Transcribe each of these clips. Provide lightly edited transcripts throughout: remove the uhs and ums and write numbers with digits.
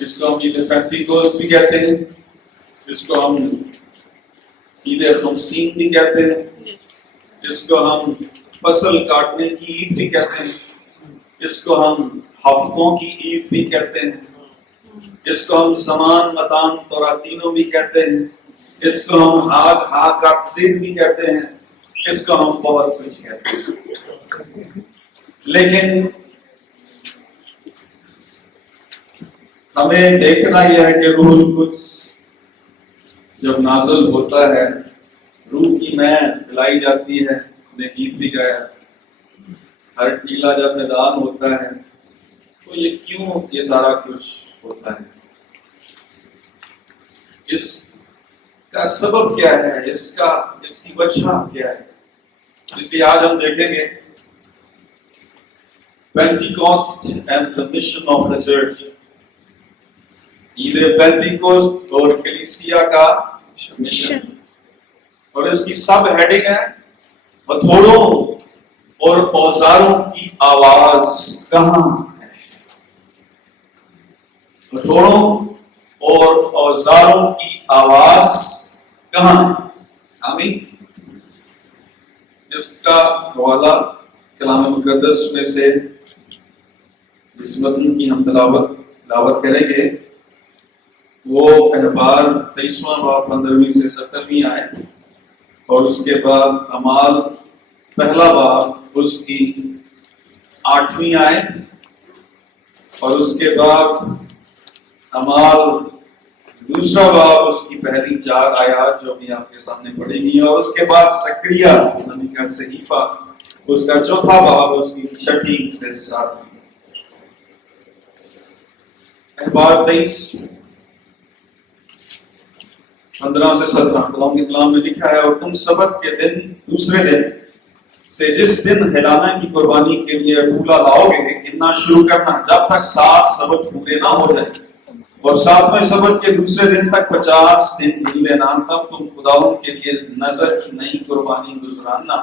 اس کو ہم عید پینتیکوست بھی کہتے ہیں، اس کو ہم عید خمسین بھی کہتے ہیں، اس کو ہم فصل کاٹنے کی عید بھی کہتے ہیں، اس کو ہم ہفتوں کی عید بھی کہتے ہیں، اس کو ہم زمان متان توراتینو بھی کہتے ہیں، اس کو ہم ہاگ تقسیم بھی کہتے ہیں، اس کو ہم بہت کچھ کہتے ہیں۔ لیکن ہمیں دیکھنا یہ ہے کہ روح القدس جب نازل ہوتا ہے، روح کی میں پلائی جاتی ہے، نے گیت بھی گایا، ہر ٹیلا جب میدان ہوتا ہے تو یہ کیوں یہ سارا کچھ ہوتا ہے؟ اس کا سبب کیا ہے؟ اس کی وجہ کیا ہے؟ اس لیے آج ہم دیکھیں گے Pentecost and the mission of the church, عید پینٹیکوسٹ اور کلیسیا کا مشن، اور اس کی سب ہیڈنگ ہے ہتھوڑوں اور اوزاروں کی آواز کہاں ہے؟ ہتھوڑوں اور اوزاروں کی آواز کہاں ہے؟ آمین۔ اس کا حوالہ کلام مقدس میں سے اس متن کی ہم تلاوت کریں گے، وہ احبار 23واں باب 15ویں سے 17ویں آیت، اور اس کے بعد اعمال پہلا باب اس کی 8ویں آیت، اور اس کے بعد اعمال دوسرا باب اس کی پہلی 4 آیات جو بھی آپ کے سامنے پڑھیں گی، اور اس کے بعد زکریا نبی کا صحیفہ اس کا چوتھا باب اس کی 6 سے 7۔ احبار 23 15 سے 17 کلام کے کلام میں لکھا ہے، اور تم سبت کے دن دوسرے دن سے جس دن ہلانے کی قربانی کے لیے پھولا لاؤ گے گننا شروع کرنا جب تک 7 سبت پورے نہ ہو جائے، اور 7ویں سبت کے دوسرے دن تک 50 دن گن لینا، تب تم خداوند کے لیے نذر کی نئی قربانی گزرانا۔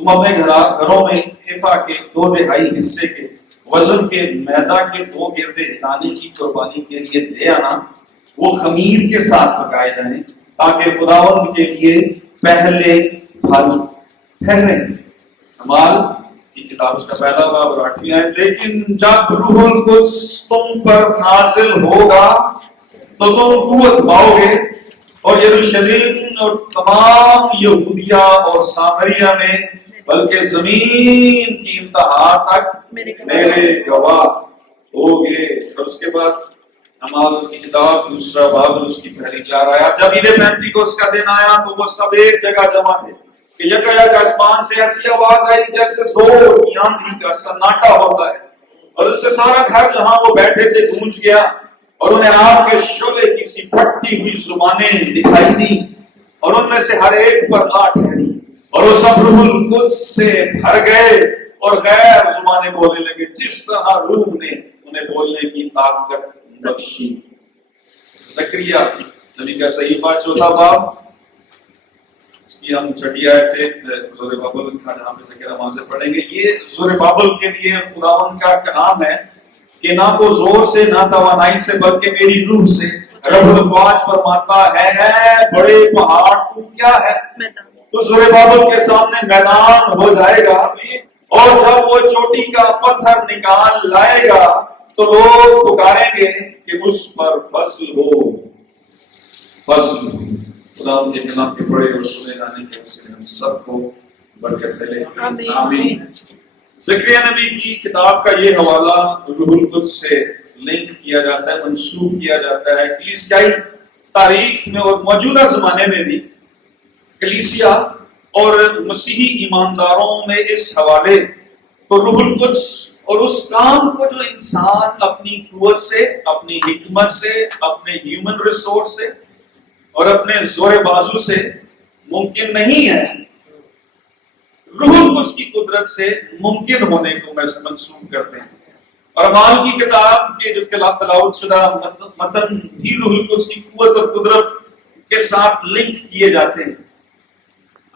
تم اپنے گھروں میں ایفا کے 2/2 حصے کے وزن کے میدا کے 2 گردے ہلانے کی قربانی کے لیے لے آنا، وہ خمیر کے ساتھ پکائے جائیں تاکہ خداوند کے لیے پہلے پھل ٹھہریں۔ اعمال کی کتاب اس کا پہلا باب اور 8ویں آیت، لیکن جب روح القدس تم پر نازل ہوگا تو تم قوت پاؤ گے، اور یروشلم اور تمام یہودیہ اور سامریہ میں بلکہ زمین کی انتہا تک میرے گواہ ہوگے۔ اور اس کے بعد اعمال کی کتاب دوسرا باب اس کی پہلی 4 آیات، جب عید پینتیکوست کا دن آیا تو وہ سب ایک جگہ جمع تھے کہ یکایک آسمان سے ایسی آواز آئی جیسے زور کی آندھی کا سناٹا ہوتا ہے، اور اس سے سارا گھر جہاں وہ بیٹھے تھے گونج گیا، اور انہیں آگ کے شعلے کی سی پھٹتی ہوئی زبانیں دکھائی دی، اور ان میں سے ہر ایک پر آ ٹھہری، اور وہ سب روح القدس سے بھر گئے اور غیر زبانیں بولنے لگے جس طرح روح نے انہیں بولنے کی طاقت بخشی۔ زکریا نبی کا صحیفہ 4 باب اس کی ہم 6 آیت سے زربابل کا جہاں پہ ذکر وہاں سے پڑھیں گے۔ یہ زربابل کے لیے خداوند کا کلام ہے کہ نہ تو زور سے نہ توانائی سے بلکہ میری روح سے۔ رب الافواج فرماتا ہے بڑے پہاڑ تو کیا ہے، تو زربابل کے سامنے میدان ہو جائے گا، اور جب وہ چوٹی کا پتھر نکال لائے گا تو لوگ پکاریں گے کہ اس پر فصل ہو، فصل ہو۔ خدا ان کے کلام کے پڑھے اور سنے جانے کے وسیلے ہم سب کو برکت ملے، آمین۔ زکریا نبی کی کتاب کا یہ حوالہ روح القدس سے لنک کیا جاتا ہے، منسوب کیا جاتا ہے کلیسیائی تاریخ میں اور موجودہ زمانے میں بھی کلیسیا اور مسیحی ایمانداروں میں اس حوالے کو روح القدس اور اس کام کو جو انسان اپنی قوت سے، اپنی حکمت سے، اپنے ہیومن ریسورس سے اور اپنے زور بازو سے ممکن نہیں ہے، روح القدس کی قدرت سے ممکن ہونے کو منسوب کرتے ہیں۔ اور اعمال کی کتاب کے جو تلاوت شدہ متن بھی روح القدس کی قوت اور قدرت کے ساتھ لنک کیے جاتے ہیں۔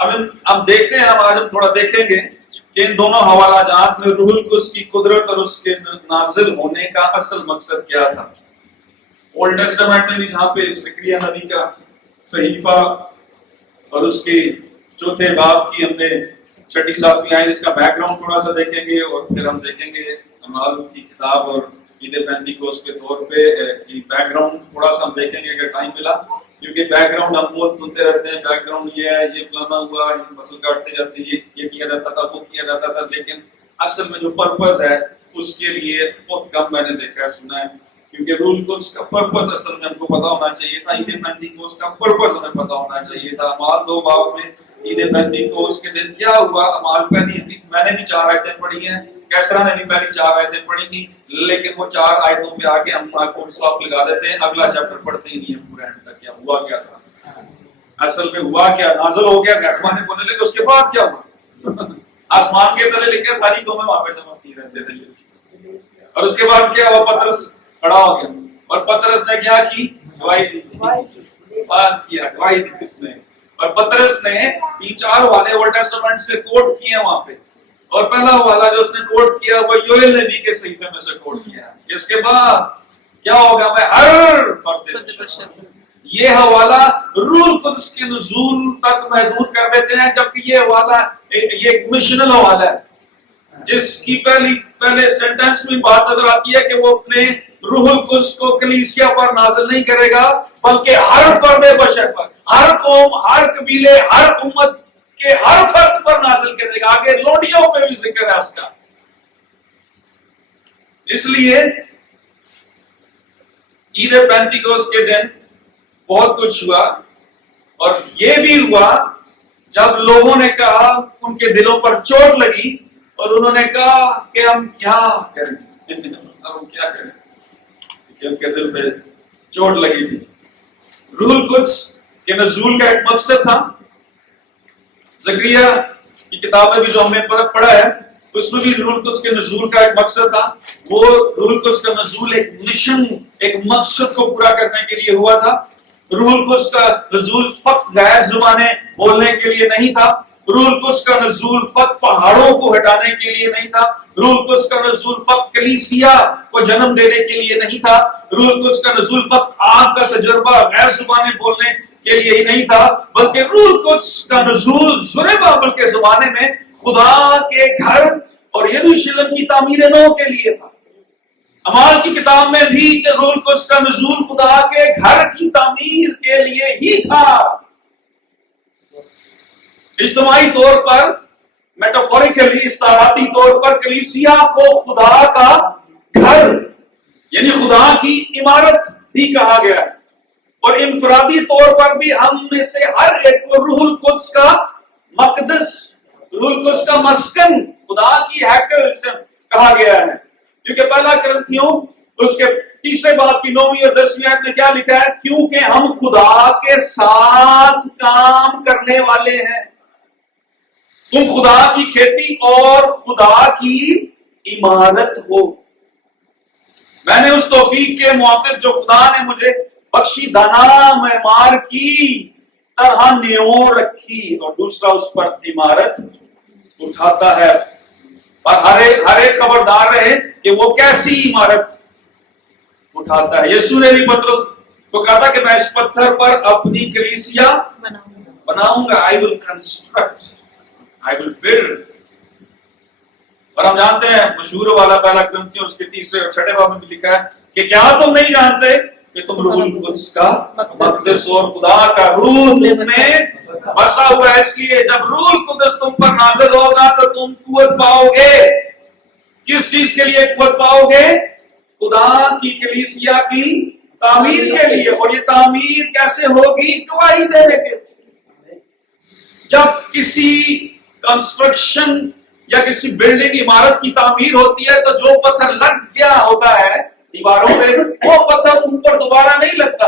اب دیکھتے ہیں، آج ہم تھوڑا دیکھیں گے کہ ان دونوں حوالہ جات میں روح القدس کی قدرت اور اس کے نازل ہونے کا اصل مقصد کیا تھا۔ اولڈ ٹیسٹمنٹ میں بھی جہاں پہ زکریا نبی کا صحیفہ اور اس کے چوتھے باب کی ہم نے 6 صفحے آئے، اس کا بیک گراؤنڈ تھوڑا سا دیکھیں گے اور پھر ہم دیکھیں گے اعمال کی کتاب اور عید پینتیکوست کے طور پہ بیک گراؤنڈ تھوڑا سا ہم دیکھیں گے اگر ٹائم ملا، کیونکہ بیک گراؤنڈ ہم بہت سنتے رہتے ہیں، بیک گراؤنڈ یہ ہے، یہ فلانا ہوا، یہ فصل کاٹتے جاتے، یہ کیا جاتا تھا، وہ کیا جاتا تھا، لیکن اصل میں جو پرپز ہے اس کے لیے بہت کم میں نے دیکھا ہے، سنا ہے، کیونکہ رول کو اس کا پرپز اصل میں ہم کو پتا ہونا چاہیے تھا، عید پینتیکوست کا پرپز ہمیں پتا ہونا چاہیے تھا۔ اعمال 2 باب میں عید پینتیکوست کے دن کیا ہوا، اعمال پہلی میں نے بھی 4 آیتیں پڑھی ہیں، کیسرا نے بھی پہلی 4 آیتیں پڑھی تھی، لیکن وہ 4 آیتوں پہ آگے ہم فل اسٹاپ لگا دیتے ہیں، اگلا چیپٹر پڑھتے ہی نہیں ہیں پورا اینڈ تک، کیا ہوا کیا تھا، اصل میں ہوا کیا، نازل ہو گیا، آسمان بولنے لگے، اس کے بعد کیا ہوا، آسمان کے تلے لکھے ساری قومیں وہاں پہ جمع کی رہتے تھے، اور اس کے بعد کیا ہوا، پترس کھڑا ہو گیا اور پترس نے کیا کی، گواہی دی، بات کیا، گواہی دی کس نے، اور پترس نے 4 والے اولڈ ٹیسٹمنٹ سے کوٹ کیے وہاں پہ، اور پہلا حوالہ جو اس نے کوٹ کیا وہ یوئیل نبی کے صحیفے میں سے کوٹ کیا، اس کے بعد کیا ہوگا، میں ہر فرد یہ حوالہ روح القدس کے نزول تک محدود کر دیتے ہیں، جبکہ یہ حوالہ یہ ایک مشنل حوالہ ہے، جس کی پہلے سینٹنس میں بات نظر آتی ہے کہ وہ اپنے روح القدس کو کلیسیا پر نازل نہیں کرے گا، بلکہ ہر فرد بشر پر، ہر قوم، ہر قبیلے، ہر امت کے ہر فرد پر نازل کرے گا۔ آگے لوڈیوں پہ بھی ذکر ہے اس کا۔ اس لیے عید پینتیکوست کے دن بہت کچھ ہوا، اور یہ بھی ہوا جب لوگوں نے کہا، ان کے دلوں پر چوٹ لگی اور انہوں نے کہا کہ ہم کیا کریں، اب ہم کیا کریں، کہ ان کے دل پہ چوٹ لگی تھی۔ روح القدس کے نزول کا ایک مقصد تھا، زکریا کی کتاب میں بھی جو ہم نے پڑھا ہے اس میں بھی روح القدس کے نزول کا ایک مقصد تھا، وہ روح القدس کا نزول ایک مشن، ایک مقصد کو پورا کرنے کے لیے ہوا تھا۔ روح القدس کا نزول فقط غیر زبانیں بولنے کے لیے نہیں تھا، روح القدس کا نزول فقط پہاڑوں کو ہٹانے کے لیے نہیں تھا، روح القدس کا نزول فقط کلیسیا کو جنم دینے کے لیے نہیں تھا، روح القدس کا نزول فقط آگ کا تجربہ غیر زبانیں بولنے کے لیے ہی نہیں تھا، بلکہ روح القدس کا نزول زربابل کے زمانے میں خدا کے گھر اور یروشلم کی تعمیر نو کے لیے تھا۔ اعمال کی کتاب میں بھی کہ روح القدس کا نزول خدا کے گھر کی تعمیر کے لیے ہی تھا۔ اجتماعی طور پر، میٹافوریکلی، استعاراتی طور پر کلیسیا کو خدا کا گھر یعنی خدا کی عمارت بھی کہا گیا ہے، اور انفرادی طور پر بھی ہم میں سے ہر ایک کو روح القدس کا مقدس، روح القدس کا مسکن، خدا کی ہیکل سے کہا گیا ہے، کیونکہ پہلا کرنتھیوں اس کے 3 باب کی 9ویں اور 10ویں آیت میں کیا لکھا ہے، کیونکہ ہم خدا کے ساتھ کام کرنے والے ہیں، تم خدا کی کھیتی اور خدا کی عمارت ہو۔ میں نے اس توفیق کے موافق جو خدا نے مجھے بخشی دانا معمار کی طرح نیو رکھی، اور دوسرا اس پر عمارت اٹھاتا ہے، اور ہر ایک خبردار رہے کہ وہ کیسی عمارت اٹھاتا ہے۔ یسوع نے بھی پترس کو کہا تھا کہ میں اس پتھر پر اپنی کلیسیا بناؤں گا، I will construct, I will build۔ اور ہم جانتے ہیں مشہور والا پہلا کرنتھیوں اس کے 3 اور 6 باب میں بھی لکھا ہے کہ کیا تم نہیں جانتے کہ تم روح القدس کا مقدس اور خدا کا روح تم میں بسا ہوا ہے، اس لیے جب روح القدس تم پر نازل ہوگا تو تم قوت پاؤ گے۔ کس چیز کے لیے قوت پاؤ گے؟ خدا کی کلیسیا کی تعمیر کے لیے، اور یہ تعمیر کیسے ہوگی؟ گواہی دینے کے لیے۔ جب کسی کنسٹرکشن یا کسی بلڈنگ عمارت کی تعمیر ہوتی ہے تو جو پتھر لگ گیا ہوتا ہے دیواروں پہ، وہ پتھر اوپر دوبارہ نہیں لگتا،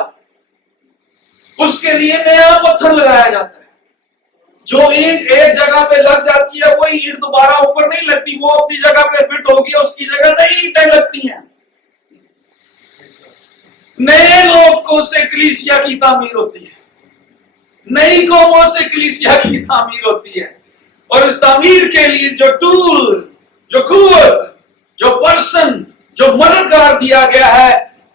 اس کے لیے نیا پتھر لگایا جاتا ہے۔ جو اینٹ ایک جگہ پہ لگ جاتی ہے وہی اینٹ دوبارہ اوپر نہیں لگتی، وہ اپنی جگہ پہ فٹ ہوگی، اس کی جگہ نئی اینٹیں لگتی ہیں۔ نئے لوگوں سے کلیسیا کی تعمیر ہوتی ہے، نئی قوموں سے کلیسیا کی تعمیر ہوتی ہے، اور اس تعمیر کے لیے جو ٹول، جو قوت، جو پرسن، جو مددگار دیا گیا ہے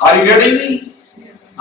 Are you ready me?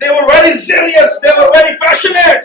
they were very serious, they were very passionate।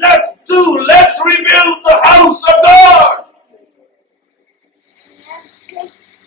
let's rebuild the house of God।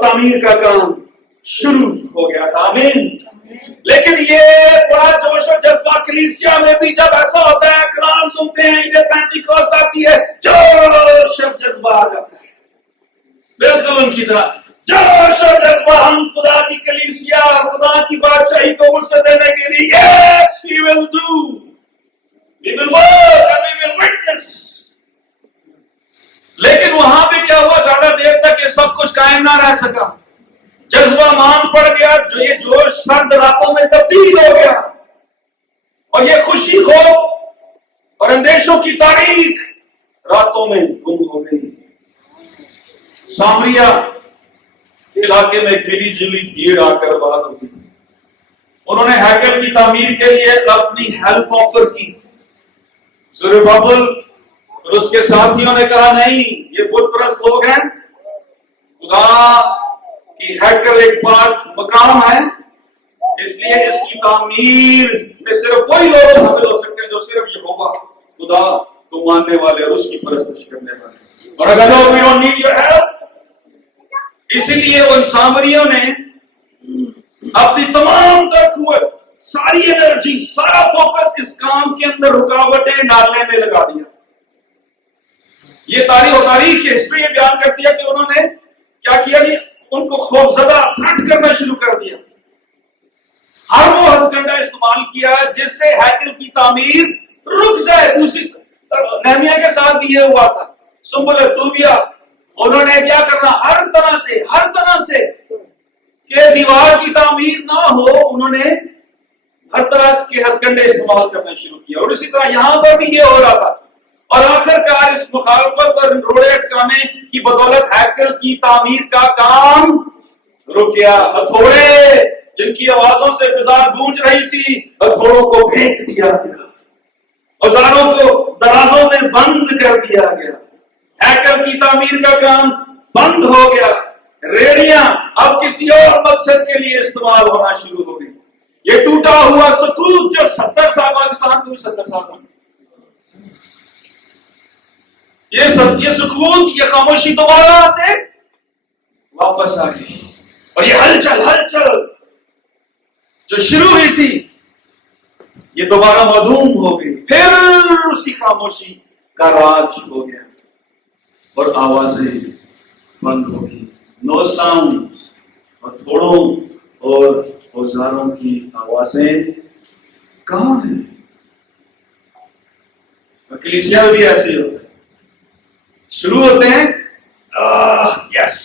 اور تعمیر کا کام شروع ہو گیا تھا. آمین. لیکن یہ بڑا جوش و جذبہ کلیسیا میں بھی جب ایسا ہوتا ہے, کلام سنتے ہیں, ادھر پینٹیکوسٹ آتی ہے, جوش و جذبہ آ جاتا ہے. بالکل ان کی طرح جوش و جذبہ ہم خدا کی کلیسیا, خدا کی بادشاہی کو وسعت دینے کے لیے yes we will do, we will work and we will witness. لیکن وہاں پہ کیا ہوا, زیادہ دیر تک یہ سب کچھ قائم نہ رہ سکا. جذبہ مان پڑ گیا, جو یہ جوش سرد راتوں میں تبدیل ہو گیا, اور یہ خوشی خوف اور اندیشوں کی تاریخ راتوں میں گم ہو گئی. سامریا کے علاقے میں ملی جلی بھیڑ آ کر بات ہوگی. انہوں نے ہیکل کی تعمیر کے لیے اپنی ہیلپ آفر کی. زربابل اور اس کے ساتھیوں نے کہا نہیں, یہ بت پرست لوگ ہیں, خدا کی ہیکل ایک پاک مقام ہے, اس لیے اس کی تعمیر میں صرف وہی لوگ شامل ہو سکتے ہیں جو صرف یہوہ خدا کو ماننے والے اور اس کی پرستش کرنے والے. اور اگر لوگ we don't need your help, اسی لیے ان سامریوں نے اپنی تمام تر قوت, ساری انرجی, سارا فوکس اس کام کے اندر رکاوٹیں ڈالنے میں لگا دیا. یہ تاریخ کی ہسٹری یہ بیان کرتی ہے کہ انہوں نے کیا کیا, کہ ان کو خوفزدہ تھرٹ کرنا شروع کر دیا. ہر وہ ہتھ کنڈا استعمال کیا جس سے ہیکل کی تعمیر رک جائے. دوسری نہمیہ کے ساتھ بھی یہ ہوا تھا, سنبل توبیہ, انہوں نے کیا کرنا, ہر طرح سے کہ دیوار کی تعمیر نہ ہو, انہوں نے ہر طرح کے ہتھ کنڈے استعمال کرنا شروع کیا. اور اسی طرح یہاں پر بھی یہ ہو رہا تھا. اور آخر کار اس مخالفت اور روڑے اٹکانے کی بدولت ہیکل کی تعمیر کا کام رک گیا. ہتھوڑے جن کی آوازوں سے فضا گونج رہی تھی, ہتھوڑوں کو پھینک دیا گیا, اوزاروں کو درازوں میں بند کر دیا گیا. ہیکل کی تعمیر کا کام بند ہو گیا. ریڑیاں اب کسی اور مقصد کے لیے استعمال ہونا شروع ہو گئی. یہ ٹوٹا ہوا ستوت جو 70 سال پاکستان کو 70 سال یہ سکوت, یہ خاموشی دوبارہ سے واپس آ گئی. اور یہ ہلچل جو شروع ہوئی تھی یہ دوبارہ معدوم ہو گئی. پھر اسی خاموشی کا راج ہو گیا اور آوازیں بند ہو گئی. نو ساؤنڈ, اور تھوڑوں اور اوزاروں کی آوازیں کہاں ہیں. کلیسیا بھی ایسے ہوتا ہے, شروع ہوتے ہیں یس,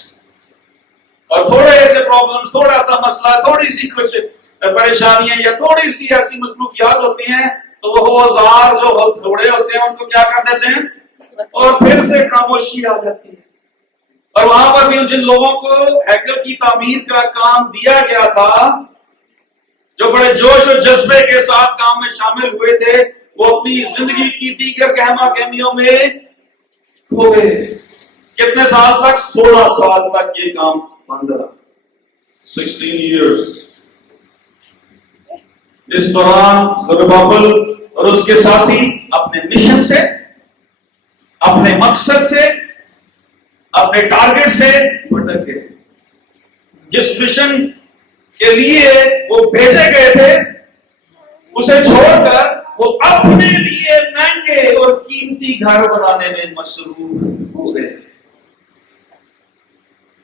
اور تھوڑے ایسے پرابلمز, تھوڑا سا مسئلہ, تھوڑی سی کچھ پریشانیاں یا تھوڑی سی ایسی مصروفیات ہوتی ہیں تو وہ اوزار جو تھوڑے ہوتے ہیں ان کو کیا کر دیتے ہیں, اور پھر سے خاموشی آ جاتی ہے. اور وہاں پر بھی جن لوگوں کو ہیکل کی تعمیر کا کام دیا گیا تھا, جو بڑے جوش و جذبے کے ساتھ کام میں شامل ہوئے تھے, وہ اپنی زندگی کی دیگر گہما گہمیوں میں ہو گئے. کتنے سال تک, 16 سال تک یہ کام بند رہا. 16 years. اس دوران زربابل اور اس کے ساتھی اپنے مشن سے, اپنے مقصد سے, اپنے ٹارگٹ سے بھٹک گئے. جس مشن کے لیے وہ بھیجے گئے تھے اسے چھوڑ کر وہ اپنے لیے مہنگے اور قیمتی گھر بنانے میں مصروف ہو گئے,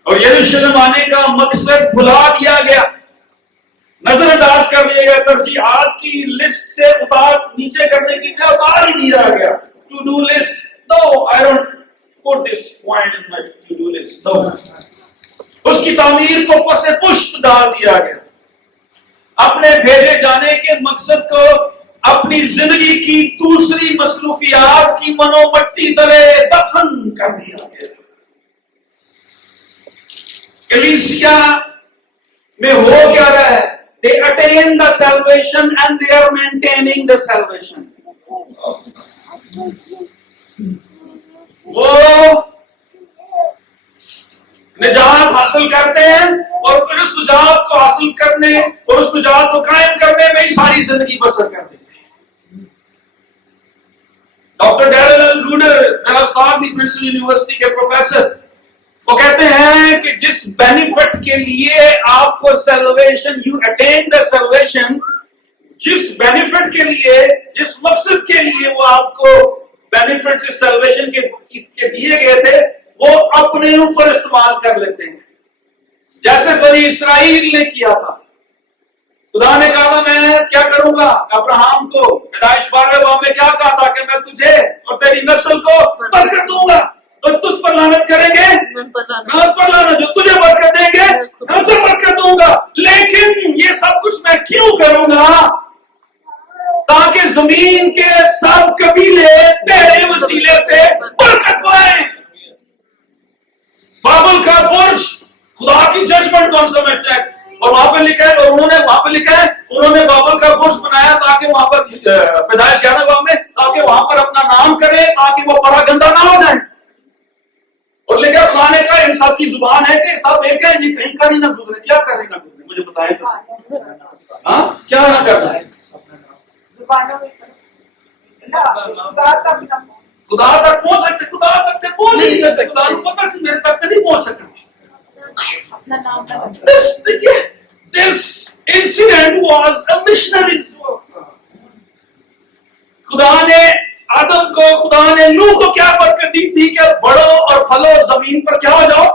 اور یروشلم آنے کا مقصد بھلا دیا گیا, نظر انداز کر دیا گیا. ترجیحات کی لسٹ سے نیچے کرنے کی اتار ہی نہیں رہا گیا. To do list, no, I don't put this point in my to-do list. No. اس کی تعمیر کو پس پشت ڈال دیا گیا. اپنے بھیجے جانے کے مقصد کو اپنی زندگی کی دوسری مصروفیات کی منو مٹی تلے دفن کر دیا گیا. کلیسیا میں ہو کیا رہا ہے, they attain the salvation and they are maintaining the salvation. وہ نجات حاصل کرتے ہیں اور پھر اس نجات کو حاصل کرنے اور اس نجات کو قائم کرنے میں ہی ساری زندگی بسر کرتے ہیں. ڈاکٹر ڈیرل ایل روڈر میرا استاد بھی پرنسٹن یونیورسٹی کے پروفیسر, وہ کہتے ہیں کہ جس بینیفٹ کے لیے آپ کو salvation, you attain the salvation, جس بینیفٹ کے لیے، جس مقصد کے لیے وہ آپ کو بینیفٹ سے سیلویشن کے دیے گئے تھے، وہ اپنے اوپر استعمال کر لیتے ہیں، جیسے بنی اسرائیل نے کیا تھا۔ خدا نے کہا تھا میں کیا کروں گا ابراہم کو، پیدائش 12 باب میں کیا کہا تھا کہ میں تجھے اور تیری نسل کو برکت دوں گا، تو تجھ پر لعنت کریں گے میں اس پر لعنت، جو تجھے برکت دیں گے میں اسے برکت دوں گا۔ لیکن یہ سب کچھ میں کیوں کروں گا؟ تاکہ زمین کے سب قبیلے تیرے وسیلے سے برکت پائیں۔ بابل کا برج خدا کی ججمنٹ کو ہم سمجھتے ہیں، اور وہاں پہ لکھا ہے، اور انہوں نے بابل کا برج بنایا تاکہ وہاں پر پیدائش 11 باب میں، تاکہ وہاں پر اپنا نام کرے، تاکہ وہ پرا گندا نہ ہو جائے۔ اور لکھا خدا نے کہا ان سب کی زبان ہے کہ سب ایک ہے، یہ کہیں کا نہیں نہ گزرے۔ کیا کریں نہ گزرے؟ مجھے بتائیں تو، ہاں کیا نہ کرنا ہے؟ خدا تک پہنچ سکتے، خدا تک پہنچ نہیں سکتے، خدا کو پتہ سی میرے تک نہیں پہنچ سکتا۔ This incident was a missionary. خدا نے آدم کو، خدا نے نوح کو کیا برکت دی تھی کہ بڑھو اور پھلو، زمین پر کیا ہو جاؤ،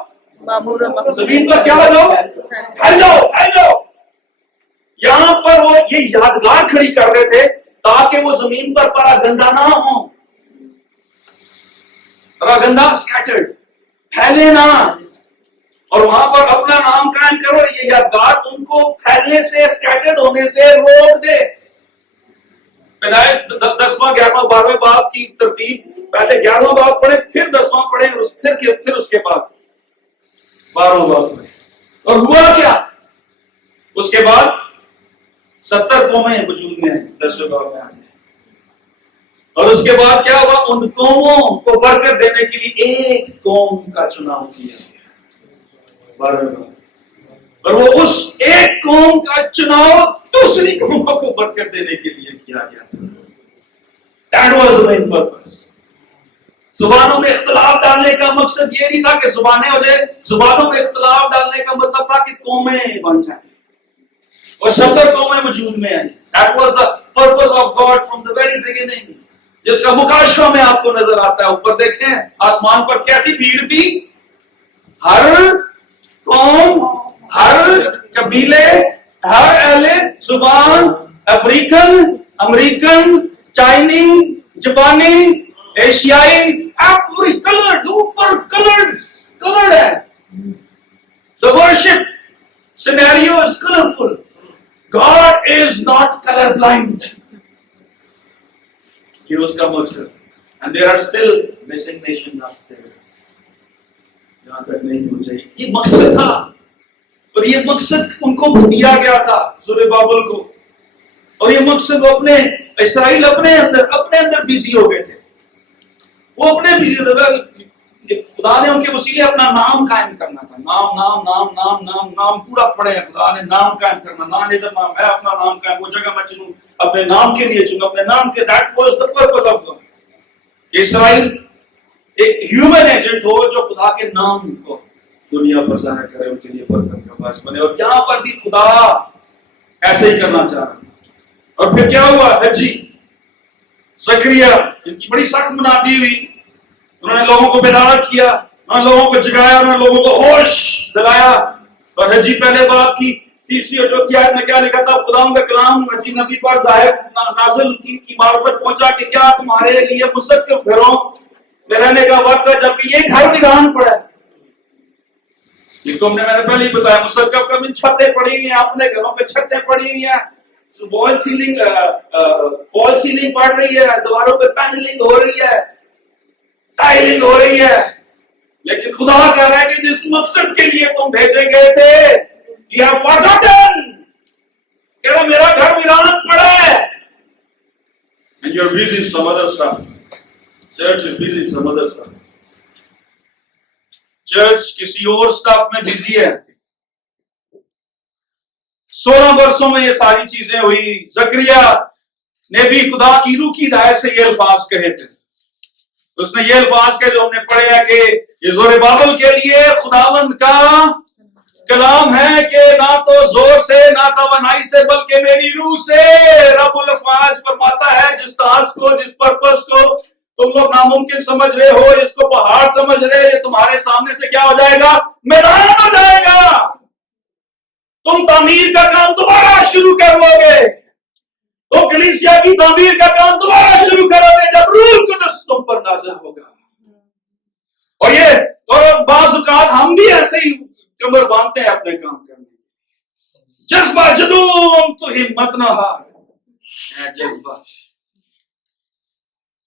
زمین پر کیا ہو جاؤ، پھیل جاؤ، پھیل جاؤ۔ یہاں پر وہ یہ یادگار کھڑی کر رہے تھے تاکہ وہ زمین پر پرا گندا نہ ہو، پرا گندا سکیٹرڈ، پھیلے نہ، اور وہاں پر اپنا نام قائم کرو۔ یہ یادگار ان کو پھیلنے سے، سکیٹرڈ ہونے سے روک دے۔ پیدائش 10واں 11واں 12ویں باب کی ترتیب، پہلے 11واں باب پڑھے، پھر 10واں پڑھے، پھر اس کے بعد 12واں باب پڑھے۔ اور ہوا کیا؟ اس کے بعد 70 قومیں وجود میں 10ویں باب میں آئی، اور اس کے بعد کیا ہوا؟ ان قوموں کو برکت دینے کے لیے ایک قوم کا چناؤ کیا گیا، 12ویں باب، اور وہ اس ایک قوم کا چناؤ دوسری قوموں کو برکت دینے کے لیے کیا گیا تھا۔ That was the main purpose. زبانوں میں اختلاف ڈالنے کا مقصد یہ نہیں تھا کہ زبانیں ہو جائے، زبانوں میں اختلاف ڈالنے کا مطلب تھا کہ قومیں بن جائیں، اور 70 قومیں وجود میں آئیں۔ That was the purpose of God from the very beginning، جس کا مکاشفہ میں آپ کو نظر آتا ہے۔ اوپر دیکھیں آسمان پر کیسی بھیڑ تھی، ہر قوم، ہر قبیلے، ہر اہل زبان، افریقن، امریکن، چائنی، جاپانی، ایشیائی، ایوری کلرڈ، اوپر کلرڈ ہے۔ The worship scenario is colorful. God is not colorblind. یہ اس کا مقصد، and there are still missing nations out there، جہاں تک نہیں پہنچے۔ یہ مقصد تھا، اور یہ مقصد ان کو دیا گیا تھا سورہ بابل کو، اور یہ مقصد وہ اپنے اسرائیل اپنے اندر بیزی ہو گئے تھے، وہ اپنے بیزی تھے۔ خدا نے ان کے وسیلے اپنا نام قائم کرنا تھا۔ نام نام نام نام نام نام پورا پڑھے ہیں، خدا نے نام قائم کرنا، نام ادھر نام ہے، اپنا نام قائم، وہ جگہ میں چنوں اپنے نام کے لیے چنوں، اپنے نام کے۔ That was the purpose of God، کہ اسرائیل ایک ہیومن ایجنٹ ہو جو خدا کے نام کو دنیا پر ظاہر کرے، ان کے لیے برکت کا باعث بنے، اور یہاں پر بھی خدا ایسے ہی کرنا چاہ رہا۔ اور پھر کیا ہوا؟ حجی زکریا، ان کی بڑی سخت منادی ہوئی، انہوں نے لوگوں کو بیدار کیا، انہوں نے لوگوں کو جگایا، انہوں نے لوگوں کو ہوش دلایا۔ اور حجی پہلے باب کی 3 اور 4 آیت میں کیا لکھا تھا؟ خدا کا کلام حجی نبی پر ظاہر نازل کی معرفت پہنچا کہ کیا تمہارے لیے مستقب گھروں میں رہنے کا وقت ہے، جبکہ یہ گھر ویران پڑا ہے۔ جن کو میں نے پہلے ہی بتایا، مسقب کا چھتیں پڑی ہوئی ہیں، اپنے گھروں پہ چھتیں پڑی ہوئی ہیں، فال سیلنگ پڑ رہی ہے، دیواروں پہ پینلنگ ہو رہی ہے، ٹائلنگ ہو رہی ہے، لیکن خدا کہہ رہا ہے کہ جس مقصد کے لیے تم بھیجے گئے تھے، you have forgotten، کہ وہ میرا گھر ویران پڑا ہے، and you're busy in some other stuff. Church is busy in some other stuff. Church کسی اور سٹاف میں بزی ہے۔ 16 برسوں میں یہ ساری چیزیں ہوئی۔ زکریا نے بھی خدا کی روح کی ہدایت سے یہ الفاظ کہے تھے، اس نے یہ الفاظ کہے جو ہم نے پڑھے ہیں کہ یہ زور بابل کے لیے خداوند کا کلام ہے کہ نہ تو زور سے نہ توانائی سے بلکہ میری روح سے رب الافواج فرماتا ہے جس ٹاسک کو جس پرپس کو تم لوگ ناممکن سمجھ رہے ہو اس کو پہاڑ سمجھ رہے یہ تمہارے سامنے سے کیا ہو جائے گا میدان ہو جائے گا تم تعمیر کا کام دوبارہ شروع کر لو گے تو کلیسیا کی تعمیر کا کام دوبارہ شروع کرو گے جب روح القدس تم پر نازل ہوگا اور یہ اور بعض اوقات ہم بھی ایسے ہی کمر باندھتے ہیں اپنے کام کرنے جذبہ جنون تو ہمت نہ ہار جذبہ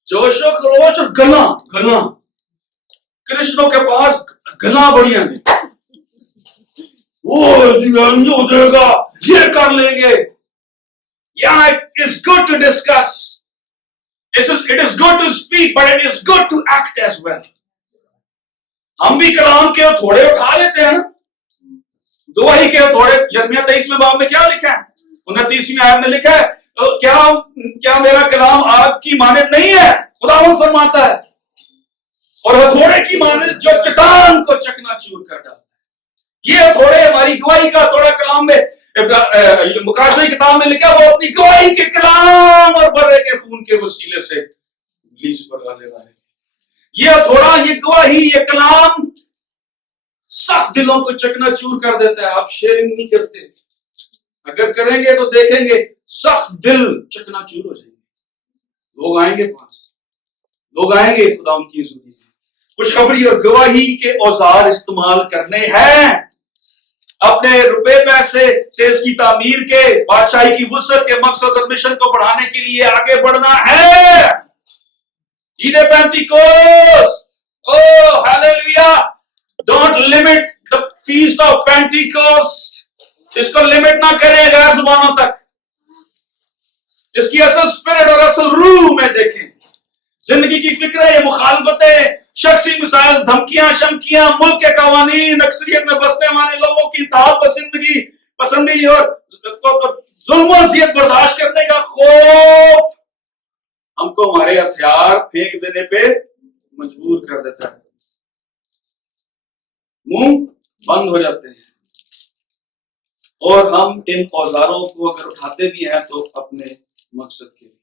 جوش و خروش اور گلا کرشنوں کے پاس گلا بڑی ہیں وہ ہو جائے گا یہ کر لیں گے Yeah, it is good to discuss. It is good to speak, but it is good to act as well. ہم بھی کلام کے تھوڑے اٹھا لیتے ہیں نا گواہی کے تھوڑے یرمیہ 23ویں باب میں کیا لکھا ہے 29ویں آیت میں لکھا ہے کیا میرا کلام آگ کی مانند نہیں ہے خداوند فرماتا ہے اور ہتھوڑے کی مانند جو چٹان کو چکنا چور کر ڈالتا ہے یہ تھوڑے ہماری گواہی کا تھوڑا کلام میں مقاشی کتاب میں لکھا وہ اپنی گواہی کے کلام اور برے کے خون کے وسیلے سے ابلیس پر غالب آئے یہ تھوڑا یہ گواہی یہ کلام سخت دلوں کو چکنا چور کر دیتا ہے آپ شیئرنگ نہیں کرتے اگر کریں گے تو دیکھیں گے سخت دل چکنا چور ہو جائیں گے لوگ آئیں گے پاس لوگ آئیں گے خدا ان کی زندگی خوشخبری اور گواہی کے اوزار استعمال کرنے ہیں اپنے روپے پیسے سے اس کی تعمیر کے بادشاہی کی وسعت کے مقصد اور مشن کو بڑھانے کے لیے آگے بڑھنا ہے عید Pentecost oh hallelujah don't limit the feast of Pentecost اس کو لمٹ نہ کریں غیر زبانوں تک اس کی اصل سپرٹ اور اصل روح میں دیکھیں زندگی کی فکریں مخالفتیں شخصی مسائل دھمکیاں شمکیاں ملک کے قوانین اکثریت میں بسنے والے لوگوں کی انتہا پسندی اور ظلم و اذیت برداشت کرنے کا خوف ہم کو ہمارے ہتھیار پھینک دینے پہ مجبور کر دیتا ہے منہ بند ہو جاتے ہیں اور ہم ان اوزاروں کو اگر اٹھاتے بھی ہیں تو اپنے مقصد کے لیے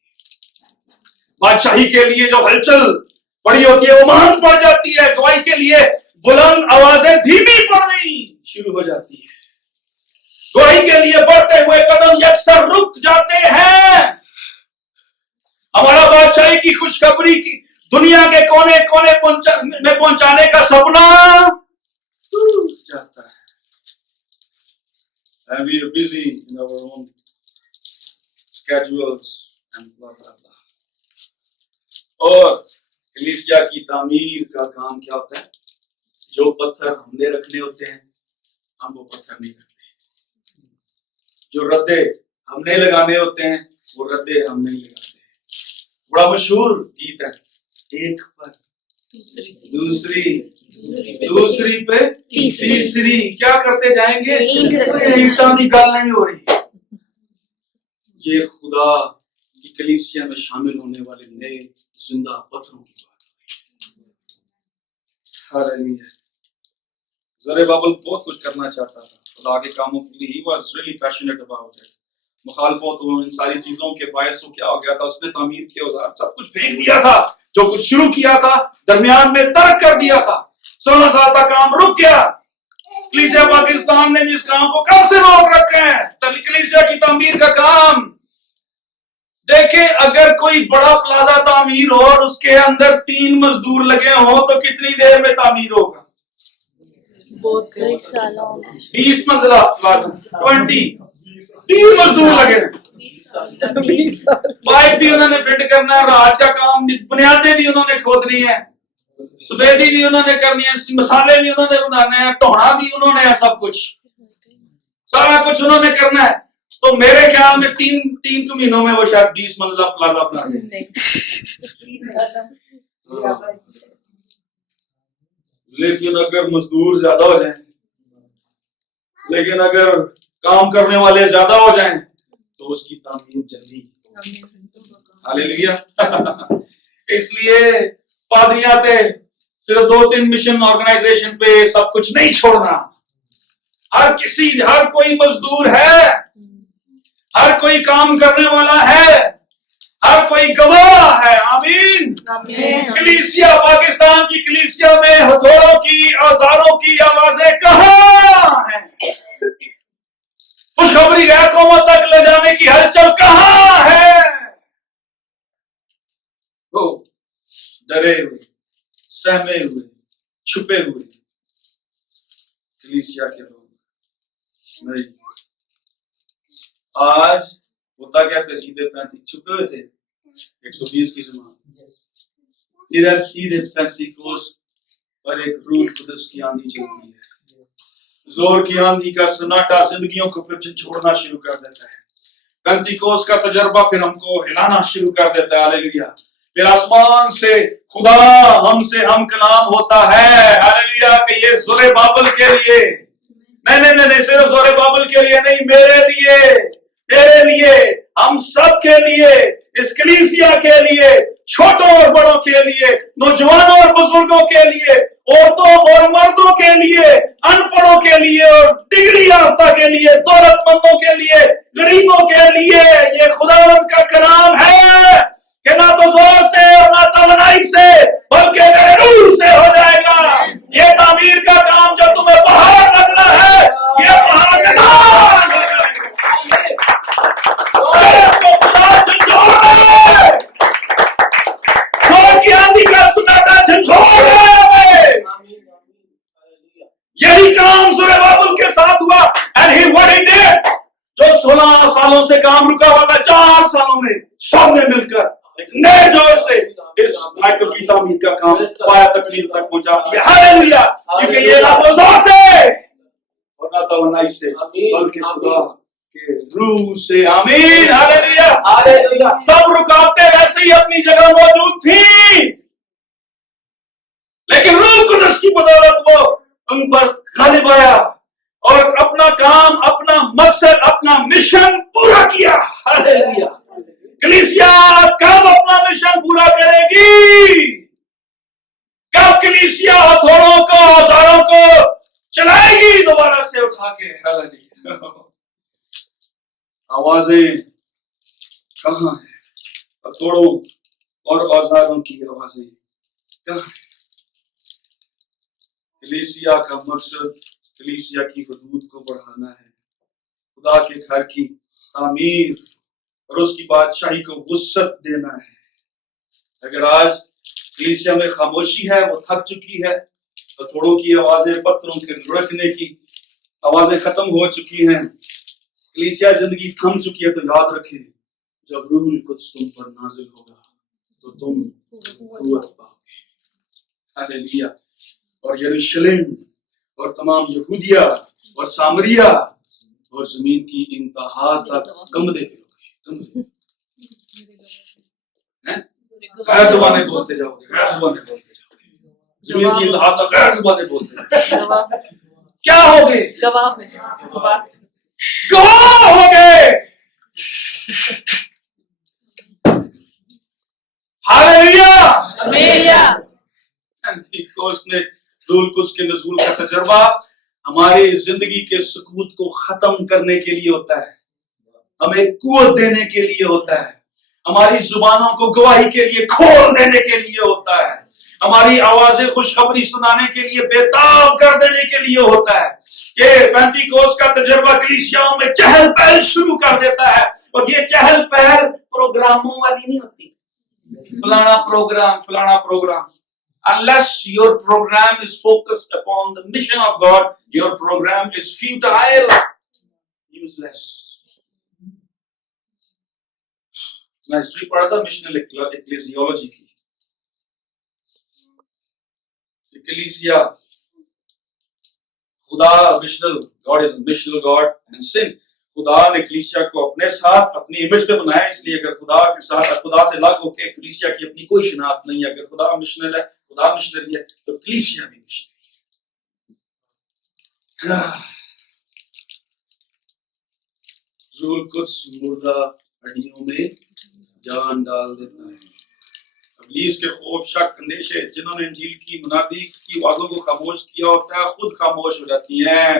بادشاہی کے لیے جو ہلچل پڑی ہوتی ہے وہ مہنگ پڑ جاتی ہے گواہی کے لیے بلند آوازیں دھیمی پڑنی شروع ہو جاتی ہے گواہی کے لیے بڑھتے ہوئے قدم یکسر رک جاتے ہیں ہمارا بادشاہی کی خوشخبری کی دنیا کے کونے کونے میں پہنچانے کا سپنا جاتا ہے and we are busy in our own schedules and blah blah blah اور کلیسیا کی تعمیر کا کام کیا ہوتا ہے جو پتھر ہم نے رکھنے ہوتے ہیں ہم وہ پتھر نہیں رکھتے جو ردے ہم نے لگانے ہوتے ہیں وہ ردے ہم نہیں لگاتے بڑا مشہور گیت ہے ایک پر دوسری پہ تیسری کیا کرتے جائیں گے اینٹاں کی گل نہیں ہو رہی یہ خدا کی کلیسیا میں شامل ہونے والے نئے زندہ پتھروں کی بات ہاللویا زر بابل بہت کچھ کرنا چاہتا تھا خدا کے کاموں کے لیے he was really passionate about it مخالفت ان ساری چیزوں کے باعث کیا ہو گیا تھا اس نے تعمیر کے اوزار سب کچھ پھینک دیا تھا جو کچھ شروع کیا تھا درمیان میں ترک کر دیا تھا 16 سال کا کام رک گیا کلیسیا پاکستان نے جس کام کو کب سے روک رکھے ہیں کلیسیا کی تعمیر کا کام دیکھیں اگر کوئی بڑا پلازا تعمیر ہو اور اس کے اندر 3 مزدور لگے ہوں تو کتنی دیر میں تعمیر ہوگا 20 منزلہ پلازا 3 مزدور لگے پائپ بھی انہوں نے فٹ کرنا ہے رات کا کام بنیادیں بھی انہوں نے کھودنی ہے سفیدی بھی انہوں نے کرنی ہے مسالے بھی انہوں نے بنانے ہیں ٹوڑا بھی انہوں نے ہے سب کچھ سارا کچھ انہوں نے کرنا ہے تو میرے خیال میں 3 مہینوں میں وہ شاید 20 منزلہ پلازا بنا دیں لیکن اگر مزدور زیادہ ہو جائیں لیکن اگر کام کرنے والے زیادہ ہو جائیں تو اس کی تعمیر جلدی ہاللویا اس لیے پادریاں تے صرف 2-3 مشن آرگنائزیشن پہ سب کچھ نہیں چھوڑنا. ہر کوئی مزدور ہے, ہر کوئی کام کرنے والا ہے, ہر کوئی گواہ ہے. آمین. کلیسیا, پاکستان کی کلیسیا میں ہتھوڑوں کی, اوزاروں کی آوازیں کہاں ہیں؟ خوشخبری غیر قوموں تک لے جانے کی ہلچل کہاں ہے؟ وہ ڈرے ہوئے, سہمے ہوئے, چھپے ہوئے کلیسیا کے لوگ نہیں. آج ہوتا کیا تھا؟ عید 35 چھپے ہوئے تھے 120 کی جماعت. ادھر عید 35 پر ایک روح قدس کی آندھی چلتی ہے. زور کی آندھی کا سناٹا زندگیوں کو پھر جھنجھوڑنا شروع کر دیتا ہے. پینتیکوس کا تجربہ پھر ہم کو ہلانا شروع کر دیتا ہے. ہاللیلویا. پھر آسمان سے خدا ہم سے ہم کلام ہوتا ہے. ہاللیلویا. کہ یہ زور بابل کے لیے نہیں, صرف زور بابل کے لیے نہیں, میرے لیے, تیرے لیے, ہم سب کے لیے, اس کلیسیا کے لیے, چھوٹوں اور بڑوں کے لیے, نوجوانوں اور بزرگوں کے لیے, عورتوں اور مردوں کے لیے, ان پڑھوں کے لیے اور ڈگری یافتہ کے لیے, دولت مندوں کے لیے, غریبوں کے لیے. یہ خداوند کا کلام ہے کہ نہ تو زور سے اور نہ توانائی سے بلکہ میرے روح سے ہو جائے گا. یہ تعمیر کا کام جو تمہیں پہاڑ لگنا ہے, یہ پہاڑ کا کام ہو جائے گا. زور کی آندھی کا سناٹا جھنجھوڑ ہے. یہی کام سورہ بابل کے ساتھ ہوا. And he what he did, جو 16 سالوں سے کام رکا ہوا تھا, 4 سالوں میں سب نے مل کر نئے جوش سے اس ہائیکل کی تعمیر کا کام پایا تکمیل تک پہنچا دیا. ہاللیلویا. کیونکہ یہ نہ تو زور سے اور نہ توانائی سے بلکہ خدا کے روح سے. آمین. ہاللیلویا. سب رکاوٹیں ویسے ہی اپنی جگہ موجود تھیں, لیکن روح قدس کی بدولت وہ ان پر غالب آیا اور اپنا کام, اپنا مقصد, اپنا مشن پورا کیا. ہاللیلویا. کلیسیا کب اپنا مشن پورا کرے گی؟ کب کلیسیا ہتھوڑوں کو, اوزاروں کو چلائے گی دوبارہ سے اٹھا کے؟ ہاللیلویا. آوازیں کہاں ہیں؟ ہتھوڑوں اور اوزاروں کی آوازیں کہاں ہیں؟ کلیسیا کا مقصد کلیسیا کی حدود کو بڑھانا ہے, خدا کے گھر کی تعمیر اور اس کی بادشاہی کو وسعت دینا ہے. اگر آج کلیسیا میں خاموشی ہے, وہ تھک چکی ہے, ہتھوڑوں کی آوازیں, پتھروں کے لڑکنے کی آوازیں ختم ہو چکی ہیں, کلیسیا زندگی تھم چکی ہے, تو یاد رکھیں جب روح القدس تم پر نازل ہوگا تو تم قوت پاؤ گے. ہاللیلویا. اور یروشلم اور تمام یہودیہ اور سامریہ اور زمین کی انتہا تک کمبدے پھروگے. غیر زبانیں بولتے جاؤ گے, غیر زبانیں بولتے جاؤ گے, زمین کی انتہا تک غیر زبانیں بولتے جاؤ گے. کیا ہوگے؟ گواہ ہوگے. ہاللیلویا. پینتیکوس نے روح القدس کے نزول کا تجربہ ہماری زندگی کے سکوت کو ختم کرنے کے لیے ہوتا ہے, ہمیں قوت دینے کے لیے ہوتا ہے, ہماری زبانوں کو گواہی کے لیے کھول دینے کے لیے ہوتا ہے, ہماری آوازیں خوشخبری سنانے کے لیے بےتاب کر دینے کے لیے ہوتا ہے. کہ پینتیکوس کا تجربہ کلیسیاؤں میں چہل پہل شروع کر دیتا ہے. اور یہ چہل پہل پروگراموں والی نہیں ہوتی, فلانا پروگرام فلانا programme. Unless your program is focused upon the mission of God, your program is futile, useless. میں ہسٹری پڑھا تھا مشنل ایکلیزیولوجی کی. ایکلیسیا خدا مشنل گاڈ از مشنل گاڈ اینڈ سن. خدا نے کلیسیا کو اپنے ساتھ اپنی امیج پہ بنایا, اس لیے اگر خدا کے ساتھ خدا سے الگ ہو کے کلیسیا کی اپنی کوئی شناخت نہیں ہے. اگر خدا مشنل ہے, خدا مشنری ہے, تو کلیسیا بھی مشنری ہے. روح القدس مردہ ہڈیوں میں جان ڈال دیتا ہے. ابلیس کے خوف شک اندیشے جنہوں نے انجیل کی منادی کی آوازوں کو خاموش کیا ہوتا ہے خود خاموش ہو جاتی ہیں.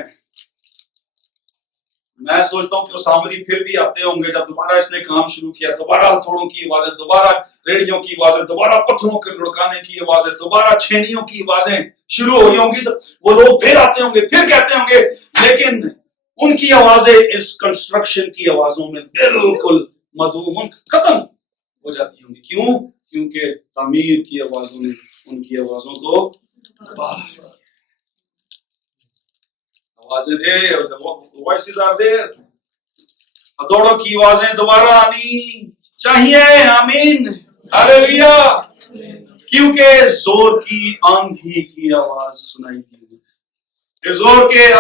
میں سوچتا ہوں کہ سامری پھر بھی آتے ہوں گے جب دوبارہ اس نے کام شروع کیا, دوبارہ ہتھوڑوں کی آوازیں, دوبارہ ریڑھیوں کی آوازیں, دوبارہ پتھروں کے لڑکانے کی آوازیں, دوبارہ چھینیوں کی آوازیں شروع ہوئی ہوں گی, تو وہ لوگ پھر آتے ہوں گے, پھر کہتے ہوں گے. لیکن ان کی آوازیں اس کنسٹرکشن کی آوازوں میں بالکل مدعوم ختم ہو جاتی ہوں گی. کیوں؟ کیونکہ تعمیر کی آوازوں نے ان کی آوازوں کو آوازیں دے, وائسز آر دیر, ہتھوڑوں کی آوازیں دوبارہ آنی چاہیے. آمین, ہاللیلویا. کیونکہ زور کی آندھی کی آواز سنائی دی, زور کے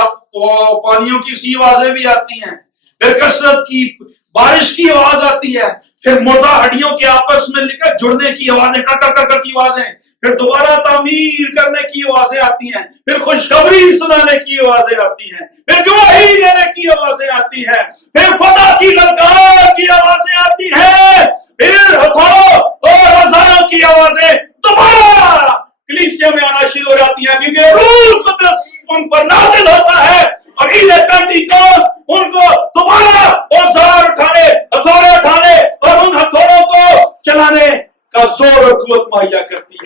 پانیوں کی سی آوازیں بھی آتی ہیں, پھر کثرت کی بارش کی آواز آتی ہے, پھر مردہ ہڈیوں کے آپس میں جڑنے کی آوازیں, کر کر کر کی آوازیں, پھر دوبارہ تعمیر کرنے کی آوازیں آتی ہیں, پھر خوشخبری سنانے کی آوازیں آتی ہیں, پھر گواہی دینے کی آوازیں آتی ہیں, پھر فتح کی للکار کی آوازیں آتی ہیں, پھر ہتھوڑوں اور ہزاروں کی آوازیں دوبارہ کلیسیا میں آنا شروع ہو جاتی ہیں, کیونکہ روح القدس ان پر نازل ہوتا ہے اور عید پینتیکوست ان کو دوبارہ اوزار اٹھانے, ہتھوڑے اٹھانے اور ان ہتھوڑوں کو چلانے کا زور اور قوت مہیا کرتی ہے.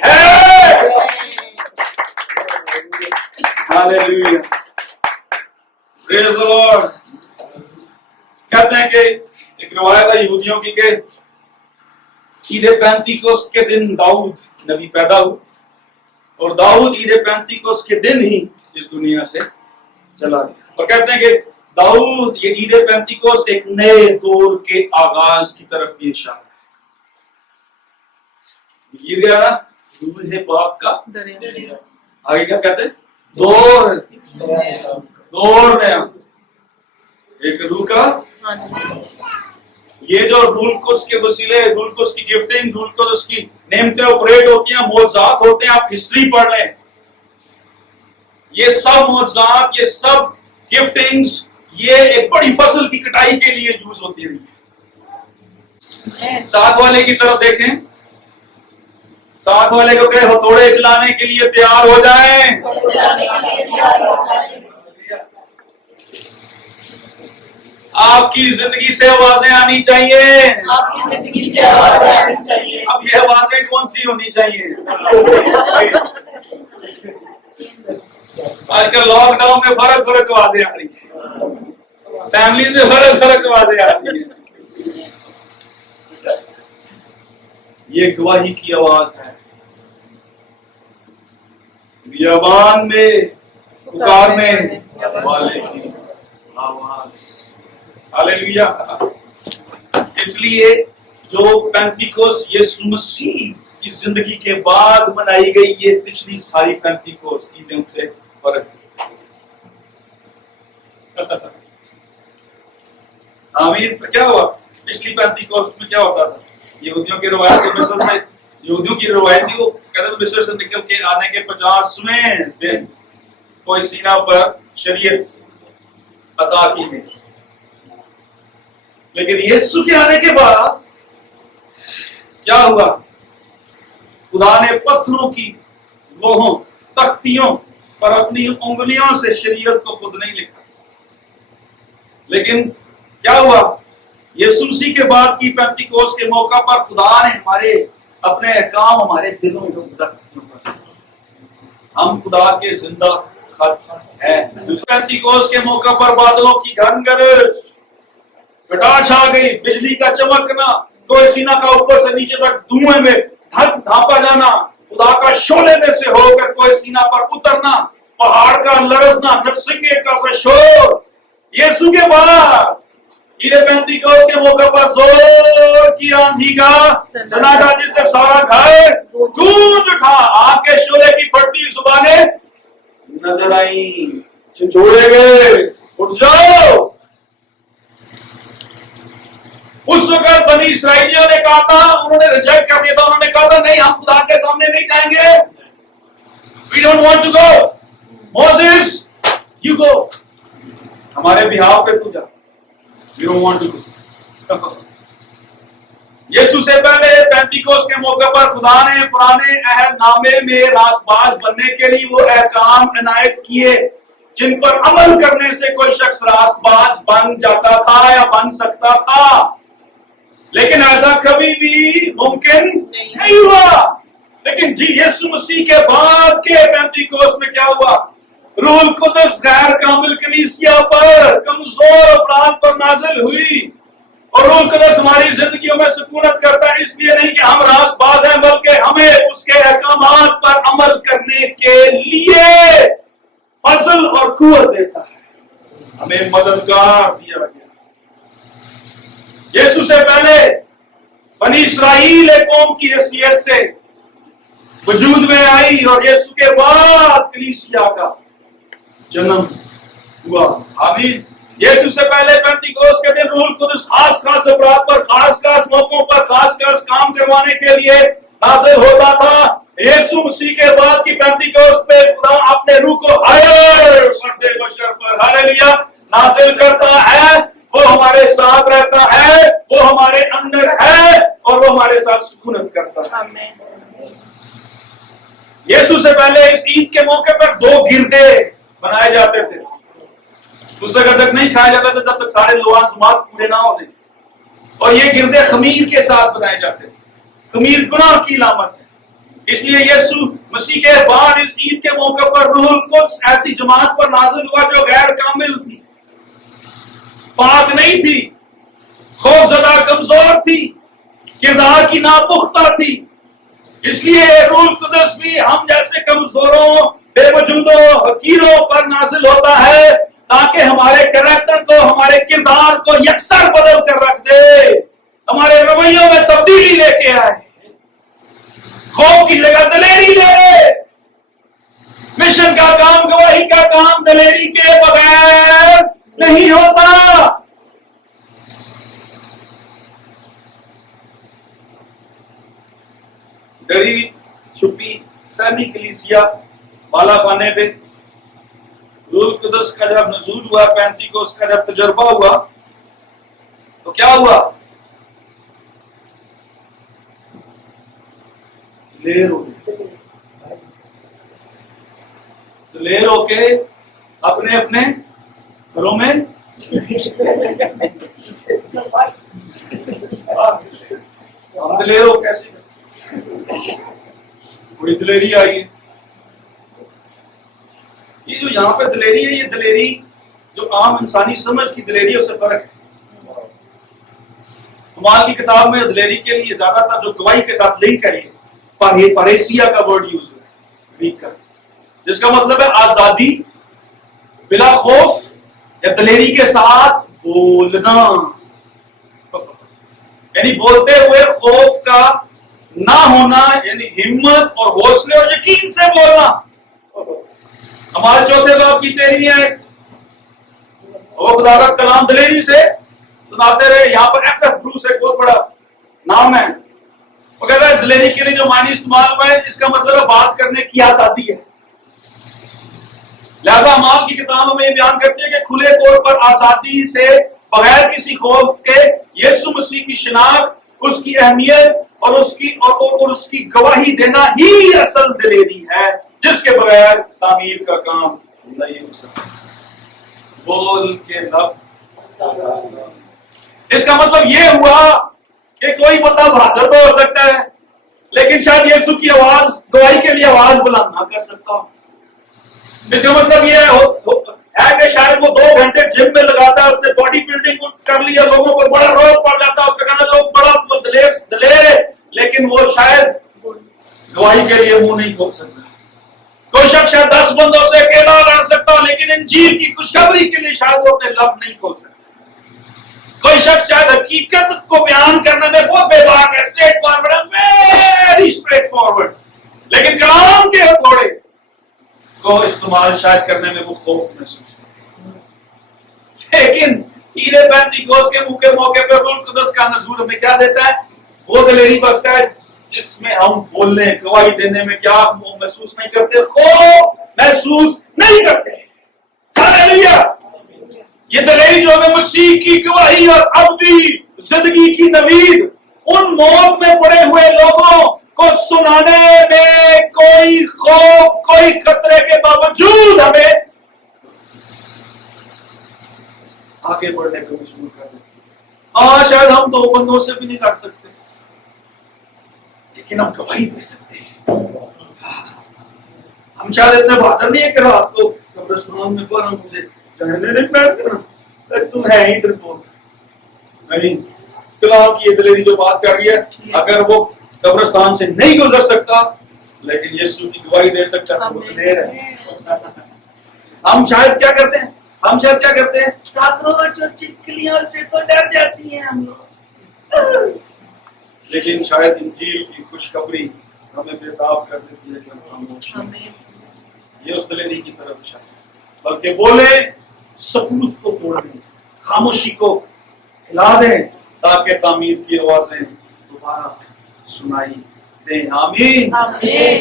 ہاللیلویا, پریز دی لارڈ. کہتے ہیں کہ ایک روایت ہے یہودیوں کی کہ عید پینتیکوست کے دن داؤد نبی پیدا ہوا اور داؤد عید پینتیکوست کے دن ہی اس دنیا سے چلا گیا. اور کہتے ہیں کہ داؤد یہ عید پینتیکوست ایک نئے دور کے آغاز کی طرف بھی اشارہ ہے. یہ گیا نا روح پاک کا آگے کیا کہتے ہیں, دور نیا, ایک روح کا, یہ جو روح القدس کے وسیلے, روح القدس کی گفٹنگ, روح القدس کی نعمتیں آپریٹ ہوتی ہیں, معجزات ہوتے ہیں. آپ ہسٹری پڑھ لیں, یہ سب معجزات, یہ سب گفٹنگز, یہ ایک بڑی فصل کی کٹائی کے لیے یوز ہوتی رہی ہے. ساتھ والے کی طرف دیکھیں, ساتھ والے کو کہے ہتھوڑے چلانے کے لیے تیار ہو جائیں. آپ کی زندگی سے آوازیں آنی چاہیے. اب یہ آوازیں کون سی ہونی چاہیے؟ آج کل لاک ڈاؤن میں فرق آوازیں آ رہی ہیں, فیملیز میں فرق آوازیں آ رہی ہیں. یہ گواہی کی آواز ہے, بیابان میں پکارنے والے کی آواز. ہاللیلویا. اس لیے جو پینتیکوست یسوع مسیح کی زندگی کے بعد منائی گئی, یہ پچھلی ساری پینتیکوست عیدوں سے فرق ہے. آمین. کیا ہوا پچھلی پینتیکوست میں؟ کیا ہوتا تھا؟ یہودیوں کی روایت کے مصر سے, یہودیوں کی روایت تھی, وہ کہتے ہیں مصر سے نکل کے آنے کے 50ویں دن کوئی سینا پر شریعت عطا کی گئی. لیکن یسوع کے آنے کے بعد کیا ہوا؟ خدا نے پتھروں کی, لوہوں, تختیوں پر اپنی انگلیوں سے شریعت کو خود نہیں لکھا. لیکن کیا ہوا؟ یسوع مسیح کے بعد کی پینتیکوست کے موقع پر خدا نے ہمارے اپنے احکام ہمارے دلوں میں تختیوں پر, ہم خدا کے زندہ خط ہیں. پینتیکوست کے موقع پر بادلوں کی گھن گرج, گٹا چھا گئی, بجلی کا چمکنا, کوئی سینہ کا اوپر سے نیچے تک دھوئیں میں ڈھانپا جانا, خدا کا شعلے میں سے ہو کر کوئی سینہ پر اترنا, پہاڑ کا لرزنا, نرسنگے کا سا شور. یسوع کے بعد عید پینتیکوست کے موقع پر زور کی آندھی کا سناٹا, جس سے سارا گھر گونج اٹھا. آگ کے شعلے کی پھٹتی زبانیں نظر آئیں, چھچوڑے گئے, اٹھ جاؤ. اس وقت بنی اسرائیلیوں نے کہا تھا, انہوں نے ریجیکٹ کر دیا تھا, انہوں نے کہا تھا نہیں, ہم خدا کے سامنے نہیں جائیں گے. We don't want to go. Moses, you go. ہمارے بہاو پہ تو جا. We don't want to go. یسوع سے پہلے پینتیکوس کے موقع پر خدا نے پرانے عہد نامے میں راست باز بننے کے لیے وہ احکام عنایت کیے جن پر عمل کرنے سے کوئی شخص راست باز بن جاتا تھا یا بن سکتا تھا، لیکن ایسا کبھی بھی ممکن نہیں ہوا۔ لیکن جی یسوع مسیح کے بعد کے پینتیکوس میں کیا ہوا؟ روح القدس غیر کامل کلیسیا پر، کمزور افراد پر نازل ہوئی، اور روح القدس ہماری زندگیوں میں سکونت کرتا ہے، اس لیے نہیں کہ ہم راست باز ہیں، بلکہ ہمیں اس کے احکامات پر عمل کرنے کے لیے فضل اور قوت دیتا ہے، ہمیں مددگار دیا گیا۔ یسوع سے پہلے بنی اسرائیل ایک قوم کی حیثیت سے وجود میں آئی، اور یسوع کے بعد کلیسیا کا جنم ہوا۔ آمین۔ یسوع سے پہلے پینتیکوس کے دن روح القدس خاص افراد پر خاص موقعوں پر خاص کام کروانے کے لیے نازل ہوتا تھا۔ یسوع مسیح کے بعد کی پینتیکوس پہ خدا اپنے روح کو ہر فرد بشر پر ہاللویا نازل کرتا ہے، وہ ہمارے ساتھ رہتا ہے، وہ ہمارے اندر ہے، اور وہ ہمارے ساتھ سکونت کرتا ہے۔ یسوع سے پہلے اس عید کے موقع پر 2 گردے بنائے جاتے تھے، اس وقت تک نہیں کھایا جاتا تھا جب تک سارے لوازمات پورے نہ ہوتے، اور یہ گردے خمیر کے ساتھ بنائے جاتے تھے۔ خمیر گناہ کی علامت ہے، اس لیے یسوع مسیح کے بعد اس عید کے موقع پر روح القدس ایسی جماعت پر نازل ہوا جو غیر کامل تھی، پاک نہیں تھی، خوفزدہ کمزور تھی، کردار کی ناپختہ تھی۔ اس لیے روح القدس بھی ہم جیسے کمزوروں، بے وجودوں، حقیروں پر نازل ہوتا ہے تاکہ ہمارے کریکٹر کو، ہمارے کردار کو یکسر بدل کر رکھ دے، ہمارے رویوں میں تبدیلی لے کے آئے، خوف کی جگہ دلیری لے لے۔ مشن کا کام، گواہی کا کام دلیری کے بغیر نہیں ہوتا۔ ڈری چھپی سیمی کلیسیا بالا خانے پہ روح القدس کا جب نزول ہوا، پینتیکوس کا جب تجربہ ہوا، تو کیا ہوا؟ دلیر ہو کے اپنے اپنے گھروں میں ہم دلیر ہو کیسے؟ بڑی دلیری آئی ہے۔ یہ جو یہاں پہ دلیری ہے، یہ دلیری جو عام انسانی سمجھ کی دلیری ہے، اس سے فرق ہے۔ کمال کی کتاب میں دلیری کے لیے زیادہ تر جو گواہی کے ساتھ لنک ہے، پاریسیا کا ورڈ یوز ہے گریک کا، جس کا مطلب ہے آزادی، بلا خوف یا دلیری کے ساتھ بولنا، یعنی بولتے ہوئے خوف کا نہ ہونا، یعنی ہمت اور حوصلے اور یقین سے بولنا۔ ہمارے 4 باب کی 13ویں آیت، وہ خدا کا کلام دلیری سے سناتے رہے۔ یہاں پر ایف بروس ایک بہت بڑا نام ہے، وہ کہتا ہے دلیری کے لیے جو معنی استعمال ہوا ہے، اس کا مطلب ہے بات کرنے کی آزادی ہے۔ لہذا اعمال کی کتاب میں یہ بیان کرتی ہے کہ کھلے طور پر آزادی سے بغیر کسی خوف کے یسوع مسیح کی شناخت، اس کی اہمیت اور اس کی گواہی دینا ہی اصل دلیری ہے، جس کے بغیر تعمیر کا کام نہیں ہو سکتا۔ بول کے لب، اس کا مطلب یہ ہوا کہ کوئی بندہ بہادر تو ہو سکتا ہے، لیکن شاید یسوع کی آواز، گواہی کے لیے آواز بلند نہ کر سکتا۔ اس کا مطلب یہ ہے کہ شاید وہ 2 گھنٹے جم میں لگاتا ہے، اس نے باڈی بلڈنگ کر لیا، لوگوں پر بڑا روب پڑ جاتا ہے، اس کا کہنا لوگ بڑا دلیر ہے، لیکن وہ شاید گواہی کے لیے منہ نہیں کھول سکتا۔ کوئی شخص شاید 10 بندوں سے اکیلا لڑ سکتا، لیکن انجیل کی خوشخبری کے لیے شاید وہ اپنے لب نہیں کھول سکتا۔ کوئی شخص شاید حقیقت کو بیان کرنے میں بہت بے باک ہے، اسٹریٹ فارورڈ ہے، ویری اسٹریٹ فارورڈ، لیکن کلام کے ہتھوڑے کو استعمال شاید کرنے میں وہ خوف محسوس کرتا ہے۔ لیکن عید پینتیکوس کے موقع پر روح القدس کا نزول ہمیں کیا دیتا ہے؟ وہ دلیری بخشتا ہے جس میں ہم بولنے، گواہی دینے میں کیا محسوس نہیں کرتے، خوف محسوس نہیں کرتے۔ ہاللویا! یہ دلیری جو ہمیں مسیح کی گواہی اور ابدی زندگی کی نوید، ان موت میں پڑے ہوئے لوگوں کو سنانے میں کوئی خوف کوئی خطرے کے باوجود ہمیں آگے بڑھنے کو مجبور کر دیتے. شاید ہم 2 بندوں سے بھی نہیں کر سکتے لیکن ہم گواہی دے سکتے ہیں. ہم شاید اتنے بہادر نہیں ہے کہ رات کو قبرستان میں پر ہم مجھے جانے نہیں بیٹھنا تم ہے ہی ڈرپورٹ نہیں. کلام کی یہ دلیری جو بات کر رہی ہے اگر وہ قبرستان سے نہیں گزر سکتا لیکن یسوع کی گواہی دے سکتا ہے وہ دیر ہے. ہم شاید کیا کرتے ہیں کاکروچ اور چپکلیوں سے تو ڈر جاتی ہیں ہم لوگ لیکن شاید انجیل کی خوشخبری ہمیں بےتاب کر دیتی ہے کہ ہم خاموش ہیں. یہ اس دلیری کی طرف اشارہ ہے بلکہ بولے سکوت کو توڑ دیں خاموشی کو ہلا دیں تاکہ تعمیر کی آوازیں دوبارہ سنائی دیں. آمین.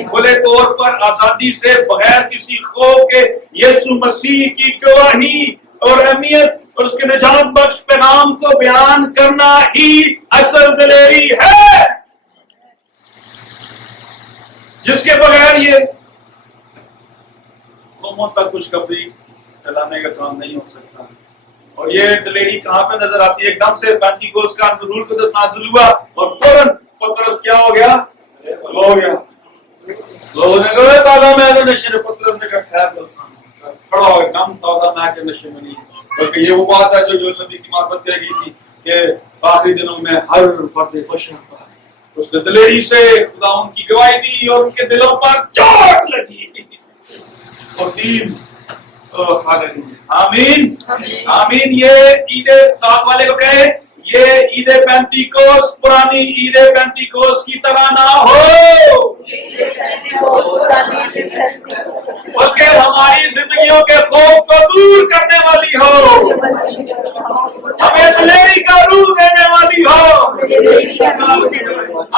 کھلے طور پر آزادی سے بغیر کسی خوف کے یسوع مسیح کی گواہی اور اہمیت اور اس کے نجات بخش پیغام کو بیان کرنا ہی اصل دلیری ہے جس کے بغیر یہ قوموں تک خوشخبری پھیلانے کا کام نہیں ہو سکتا. اور یہ دلیری کہاں پہ نظر آتی ہے؟ ایک دم سے پینتیکوست کا روح القدس نازل ہوا اور فوراً پترس کیا ہو گیا لوگوں نے کہا تازہ میں تو نشے نے پترس نے کہا خیر کھڑا ہو کم تازہ میں کے نشے میں نہیں بلکہ یہ وہ بات ہے جو نبی کی معرفت کہہ گئی تھی کہ آخری دنوں میں ہر فرد بشر پر اس نے دلیری سے خدا ان کی گواہی دی اور ان کے دلوں پر چوٹ لگی اور 3 آمین آمین. یہ عید ساتھ والے کو کہے یہ عید پینتیکوست پرانی عید پینتیکوست کی طرح نہ ہو بلکہ ہماری زندگیوں کے خوف کو دور کرنے والی ہو ہمیں دلیری کا روح دینے والی ہو.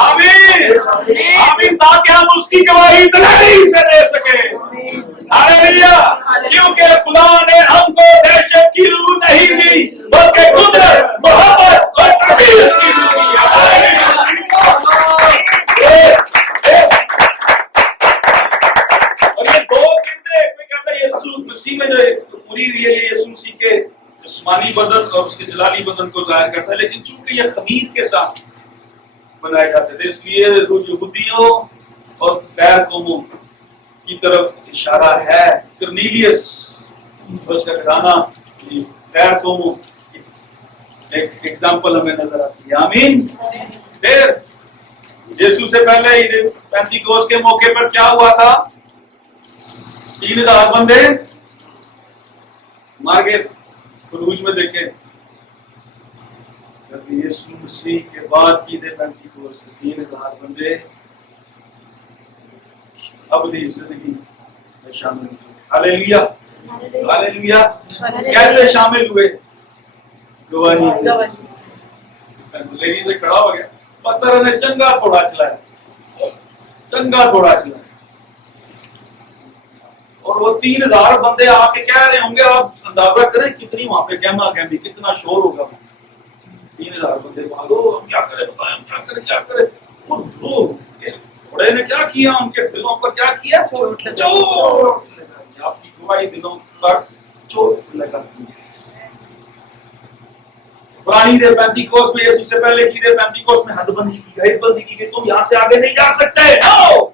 آمین آمین تاکہ ہم اس کی گواہی دلیری سے دے سکیں. ہاللیلویا. کیونکہ خدا نے ہم کو دہشت کی روح نہیں دی بلکہ قدرت محبت اور تربیت کی روح دی. اور یہ 2 کتنے کہتا ہے یسوع مسیح میں جو پوری ہوئی ہے یہ یسوع مسیح کے جسمانی بدن اور اس کے جلالی بدن کو ظاہر کرتا ہے لیکن چونکہ یہ خمیر کے ساتھ بنائے جاتے تھے اس لیے یہودیوں اور غیر قوموں کی طرف اشارہ ہے. کرنیلیس اس کا گھرانہ غیر قوموں ایک ایگزامپل ہمیں نظر آتی ہے. آمین. پھر یسوع سے پہلے عید پینتیکوست کے موقع پر کیا ہوا تھا؟ 3000 بندے مار گئے. خروج میں دیکھیں یسوع مسیح کے بعد عید پینتیکوست 3000 بندے ابدی زندگی میں شامل ہوئے. ہاللیلویا ہاللیلویا. کیسے شامل ہوئے؟ گواہی دلیری سے کھڑا ہو گیا. پتھر نے چنگا تھوڑا چلایا اور وہ 3000 بندے آ کے کہہ رہے ہوں گے. آپ اندازہ کریں کتنی وہاں پہ گہما گہمی کتنا شور ہوگا. 3000 بندے بھاگو ہم کیا کریں بتائیں ہم کیا کریں. گھوڑے نے کیا کیا ان کے دلوں پر کیا کیا چوٹ لگا. آپ کی گواہی دلوں پر چوٹ لگاتی ہے. پرانی عید پینتیکوست میں یسوع سے پہلے کی عید پینتیکوست میں حد بندی کی گئی تم یہاں سے آگے نہیں جا سکتے نو.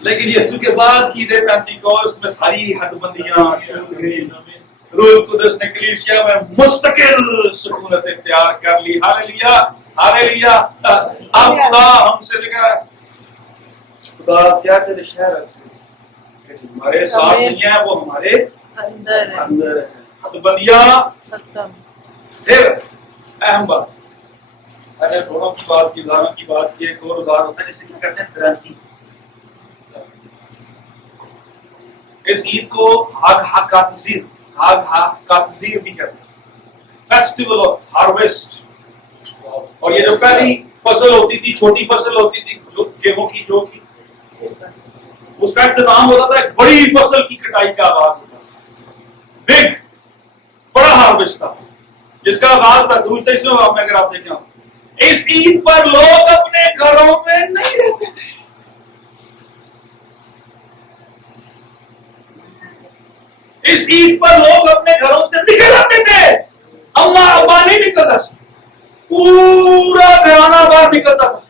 لیکن یسوع کے بعد کی عید پینتیکوست میں ساری حد بندیاں ٹوٹ گئی. روح القدس نے کلیسیا میں مستقل سکونت اختیار کر لی. ہاللیلویا ہاللیلویا. اب خدا ہم سے لگا خدا کیا تیرے شہر ہمارے ساتھ نہیں ہے وہ ہمارے اندر ہے. حد بندیاں ختم. پھر اہم بات میں نے گھوڑوں کی بات کی زاروں کی بات کی. ایک اور زار ہوتا ہے جسے کیا کہتے ہیں ترنتی. اس عید کو ہاگ ہاتزیر بھی کہتے ہیں. Festival of harvest. اور یہ جو پہلی فصل ہوتی تھی چھوٹی فصل ہوتی تھی گیہوں کی جو کی اس کا اختتام ہوتا تھا ایک بڑی فصل کی کٹائی کا آغاز ہوتا تھا. بگ بڑا ہارویسٹ تھا جس کا آغاز تھا. میں اگر آپ دیکھیں اس عید پر لوگ اپنے گھروں میں نہیں رہتے تھے. اس عید پر لوگ اپنے گھروں سے نکل آتے تھے. اللہ ابا نہیں نکلتا تھا, پورا گھرانہ باہر نکلتا تھا.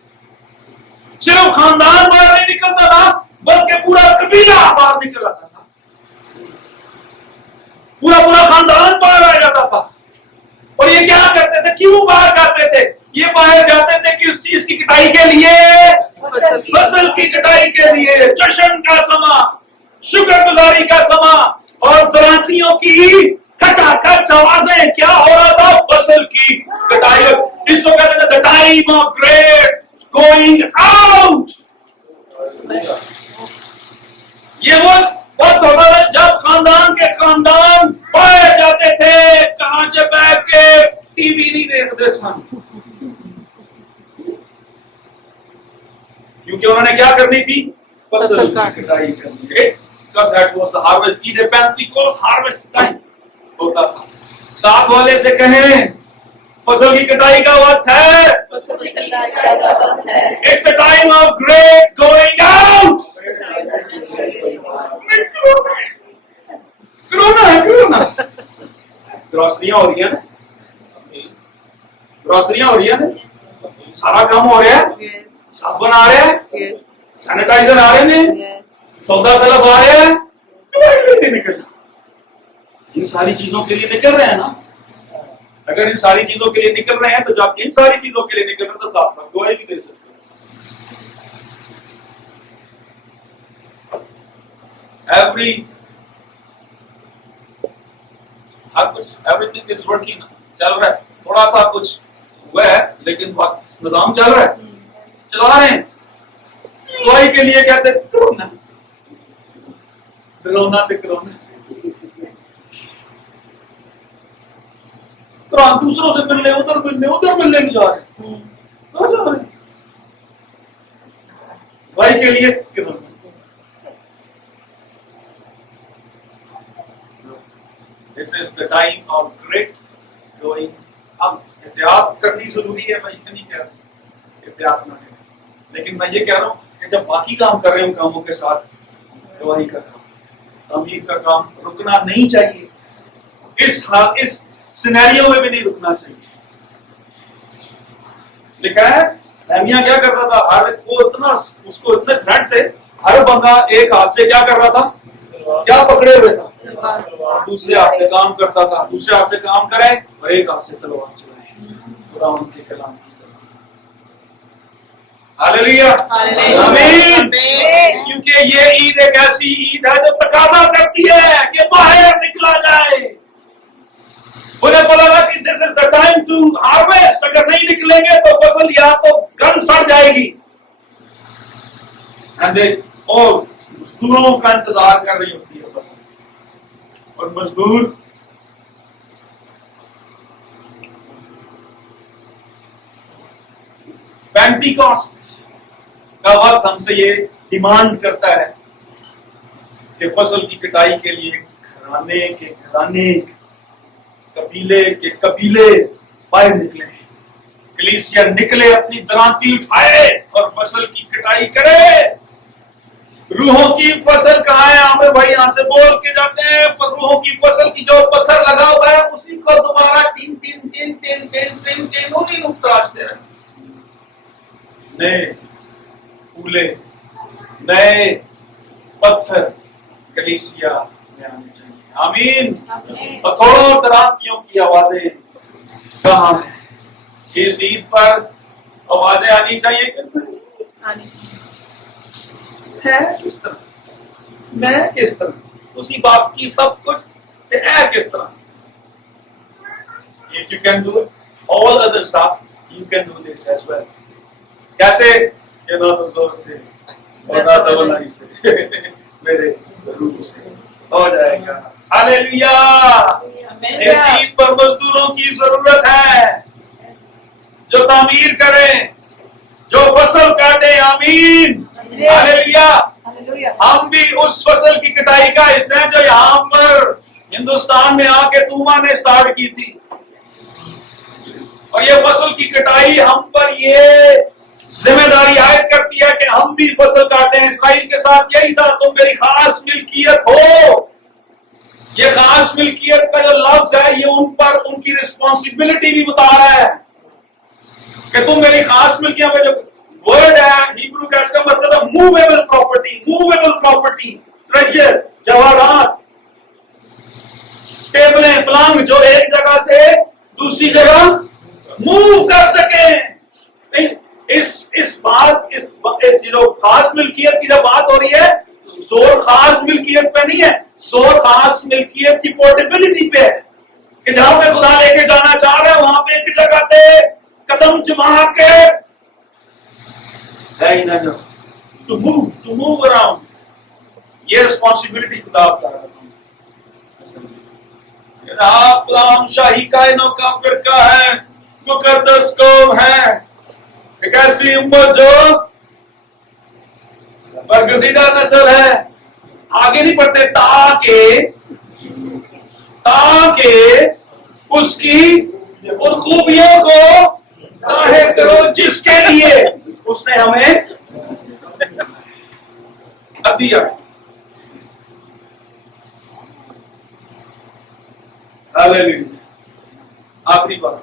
صرف خاندان باہر نہیں نکلتا تھا بلکہ پورا قبیلہ باہر نکل آتا تھا. پورا خاندان باہر آ جاتا تھا. اور یہ کیا کرتے تھے؟ کیوں باہر جاتے تھے؟ یہ باہر جاتے تھے کس چیز کی کٹائی کے لیے؟ فصل کی کٹائی کے لیے. جشن کا سما, شکر گزاری کا سما, اور درانتیوں کی کچا کچ آوازیں. کیا ہو رہا تھا؟ فصل کی کٹائی. اس کو کہتے تھے the time of great going out. یہ وہ وقت ہوتا تھا جب خاندان کے خاندان باہر جاتے تھے. کہاں سے بیٹھ کے ٹی وی نہیں دیکھتے سن, کیونکہ انہوں نے کیا کرنی تھی؟ فصل کی کٹائی کرنی ہے. Because that was the harvest. Eid پینتیکوست harvest time ہوتا تھا. ساتھ والے سے کہیں فصل کی کٹائی کا وقت ہے. It's the time of great going out. کرونا گروسریاں ہو رہی ہیں نا, گروسریاں ہو رہی ہیں نا, سارا کام ہو رہا ہے, صابن آ رہے ہیں, سینیٹائزر آ رہے ہیں, سودا سلف آ رہے ہیں. نکلنا ان ساری چیزوں کے لیے نکل رہے ہیں نا. اگر ان ساری چیزوں کے لیے نکل رہے ہیں تو جب ان ساری چیزوں کے لیے نکل رہے ہیں تو ساتھ ساتھ دعائیں بھی دے سکتے ہیں. everything is working, چل رہا ہے. تھوڑا سا کچھ ہوا ہے لیکن نظام چل رہا ہے, چلا رہے ہیں. دعائی کے لیے کہتے کرونا ڈرونا تے کرونا. قرآن دوسروں سے ملنے ادھر ملنے نہیں جا رہے. دعائی کے لیے corona. This is the time of great going out. احتیاط کرنی ضروری ہے. میں یہ نہیں کہہ رہا ہوں احتیاط نہ کریں, لیکن میں یہ کہہ رہا ہوں کہ جب باقی کام کر رہے ہوں کاموں کے ساتھ گواہی کا کام, تعمیر کا کام رکنا نہیں چاہیے. اس سینیریو میں بھی نہیں رکنا چاہیے. لکھا ہے نہمیا کیا کرتا تھا, ہر وہ اتنا اس کو اتنے تھریٹ تھے, ہر بندہ ایک ہاتھ سے کیا کر رہا تھا, کیا پکڑے ہوئے تھا, دوسرے ہاتھ سے کام کرتا تھا. دوسرے ہاتھ سے کام کرے اور ایک ہاتھ سے تلوار چلائے قرآن کے کلام کی طرف. ہاللیلویا, آمین. کیونکہ یہ عید ایک ایسی عید ہے جو تقاضا کرتی ہے کہ باہر نکلا جائے. انہیں بولا تھا کہ this is the time to harvest. اگر نہیں نکلیں گے تو فصل یا تو گل سڑ جائے گی. اور مزدوروں کا انتظار کر رہی ہوتی ہے فصل, اور مزدور پینٹیکوسٹ کا وقت ہم سے یہ ڈیمانڈ کرتا ہے کہ فصل کی کٹائی کے لیے گھرانے کے گھرانے, قبیلے کے قبیلے باہر نکلے. کلیسیا نکلے, اپنی درانتی اٹھائے اور فصل کی کٹائی کرے. روحوں کی فصل کہاں ہے؟ عامر بھائی یہاں سے بول کے جاتے ہیں, روحوں کی فصل کی جو پتھر لگا ہوا ہے اسی کو دوبارہ تین تراشتے رہے. نئے پھولے, نئے پتھر کلیسیا میں آنے چاہیے. آمین. ہتھوڑوں درانتیوں کی آوازیں کہاں ہیں؟ اس عید پر آوازیں آنی چاہیے کہ آنی چاہیے. ہے کس طرح, میں کس طرح, اسی باپ کی سب کچھ ہے کس طرح. If you can do all other stuff, you can do this as well. کیسے؟ یہ نہ تو زور سے اور نہ توانائی سے, میرے روح سے ہو جائے گا. ہاللیلویا. اس عید پر مزدوروں کی ضرورت ہے جو تعمیر کریں, جو فصل کاٹے. آمین. ہاللیلویا. ہم بھی اس فصل کی کٹائی کا حصہ ہیں جو یہاں پر ہندوستان میں آ کے توما نے سٹارٹ کی تھی. اور یہ فصل کی کٹائی ہم پر یہ ذمہ داری عائد کرتی ہے کہ ہم بھی فصل کاٹیں. اسرائیل کے ساتھ یہی تھا، تم میری خاص ملکیت ہو. یہ خاص ملکیت کا جو لفظ ہے یہ ان پر ان کی رسپانسبلٹی بھی بتا رہا ہے کہ تم میری خاص ملکیت میں. جو ورڈ ہے ہیبرو کا اس کا مطلب ہے movable property. Movable property, treasure, جواہرات، ٹیبلیں، پلنگ جو ایک جگہ سے دوسری جگہ موو کر سکیں. اس بات جو خاص ملکیت کی جب بات ہو رہی ہے زور خاص ملکیت پہ نہیں ہے، زور خاص ملکیت کی پورٹیبلٹی پہ ہے کہ جہاں پہ خدا لے کے جانا چاہ رہے ہیں وہاں پہ ایک جگہ پہ قدم جما کے ٹو موو اراؤنڈ. یہ رسپانسبلٹی خدا بتا رہا تھا. آپ غلام شاہی کائنوں کا فرقہ ہے، مقدس قوم ہے، ایک ایسی امت جو برگزیدہ نسل ہے. آگے نہیں پڑھتے تاکہ اس کی ان خوبیوں کو ظاہر کرو جس کے لیے اس نے ہمیں دیا. آخری بات،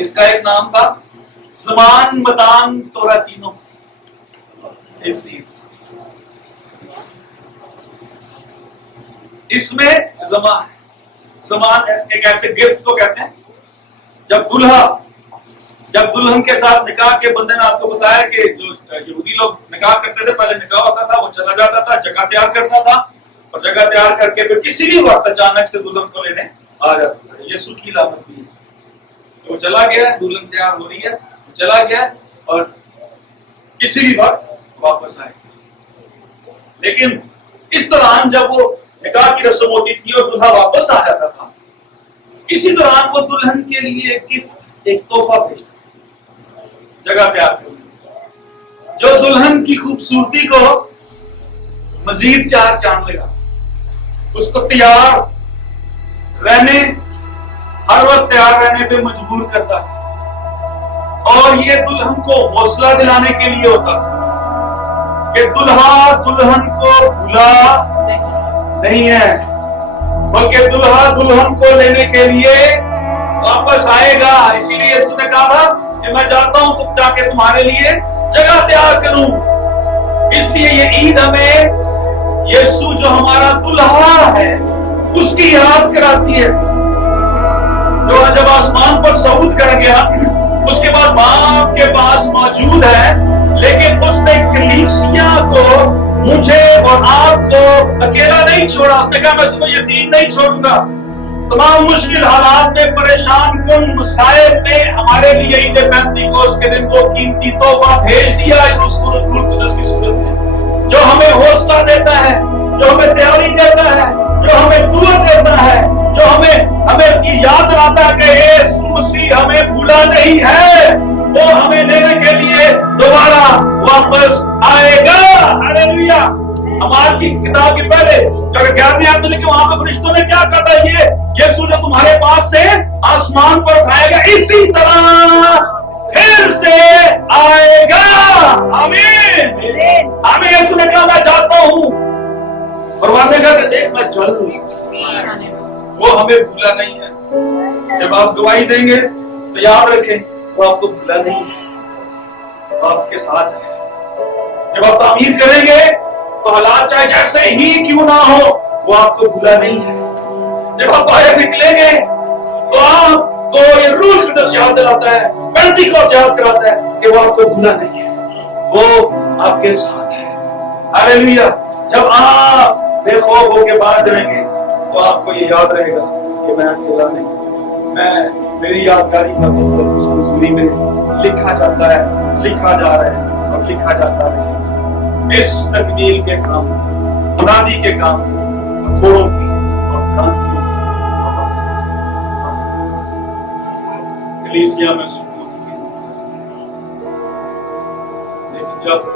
اس کا ایک نام تھا زمان، مدان، تورا تینوں. اس میں زمان ایک ایسے گفٹ کو کہتے ہیں. جب دلہن کے ساتھ نکاح کے بندے نے آپ کو بتایا کہ جو یہودی لوگ نکاح کرتے تھے، پہلے نکاح ہوتا تھا، وہ چلا جاتا تھا، جگہ تیار کرتا تھا، اور جگہ تیار کر کے پھر کسی بھی وقت اچانک سے دلہن کو لینے آ جاتا تھا. یسوع کی علامت بھی ہے. وہ چلا گیا، دلہن تیار ہو رہی ہے، چلا گیا اور کسی بھی وقت واپس آئے. لیکن اس دوران جب وہ نکاح کی رسم ہوتی تھی اور دلہا واپس آ جاتا تھا، اسی دوران وہ دلہن کے لیے ایک گفٹ، ایک تحفہ بھیجتا جگہ تیار کر، جو دلہن کی خوبصورتی کو مزید چار چاند لگا، اس کو تیار رہنے، ہر وقت تیار رہنے پہ مجبور کرتا ہے. اور یہ دلہن کو حوصلہ دلانے کے لیے ہوتا کہ دلہا دلہن کو بھولا نہیں ہے، بلکہ دلہا دلہن کو لینے کے لیے واپس آئے گا. اسی لیے اس نے کہا کہ میں جاتا ہوں تم جا کے تمہارے لیے جگہ تیار کروں. اس لیے یہ عید ہمیں یسوع جو ہمارا دلہا ہے اس کی یاد کراتی ہے، جو جب آسمان پر صعود کر گیا اس کے بعد باپ کے پاس موجود ہے، لیکن اس نے کلیسیا کو، مجھے اور آپ کو اکیلا نہیں چھوڑا. اس نے کہا میں تمہیں یتیم نہیں چھوڑوں گا. تمام مشکل حالات میں، پریشان کن مسائل میں ہمارے لیے عید پینتیکوست کے دن وہ قیمتی تحفہ بھیج دیا ہے اس روح القدس کی صورت میں، جو ہمیں حوصلہ دیتا ہے، جو ہمیں تیاری دیتا ہے، جو ہمیں قوت دیتا ہے، جو ہمیں یاد دلاتا ہے کہ یسوع مسیح ہمیں بھولا نہیں ہے، وہ ہمیں لینے کے لیے دوبارہ واپس آئے گا. ہاللیلویا. ہمارے کی کتاب کی پہلے جو 11ویں آیت میں لکھا وہاں پہ فرشتوں نے کیا کہا تھا، یہ یسوع جو تمہارے پاس سے آسمان پر اٹھائے گا اسی طرح پھر سے آئے گا. آمین. آمین. یسوع نے کہا میں جاتا ہوں، اور وہاں نے کہا کہ دیکھ میں چل رہی ہوں. وہ ہمیں بھولا نہیں ہے. جب آپ گواہی دیں گے تو یاد رکھیں وہ آپ کو بھولا نہیں ہے، وہ آپ کے ساتھ ہے. جب آپ تعمیر کریں گے تو حالات چاہے جیسے ہی کیوں نہ ہو وہ آپ کو بھولا نہیں ہے. جب آپ باہر نکلیں گے تو آپ کو یہ روح القدس یاد دلاتا ہے، پینتیکوست یاد کراتا ہے کہ وہ آپ کو بھولا نہیں ہے، وہ آپ کے ساتھ ہے. ہاللیلویا. جب آپ بے خوف ہو کے باہر جائیں گے تو آپ کو یہ یاد رہے گا کہ میں اکیلا نہیں ہوں. میری یادگاری کا مطلب اس حضوری میں لکھا جاتا ہے، لکھا جا رہا ہے اور لکھا جاتا ہے. اس تکمیل کے کام، منادی کے کام، تھوڑوں کی اور کرانتیوں کی آواز کلیسیا میں سکوت کی. لیکن جب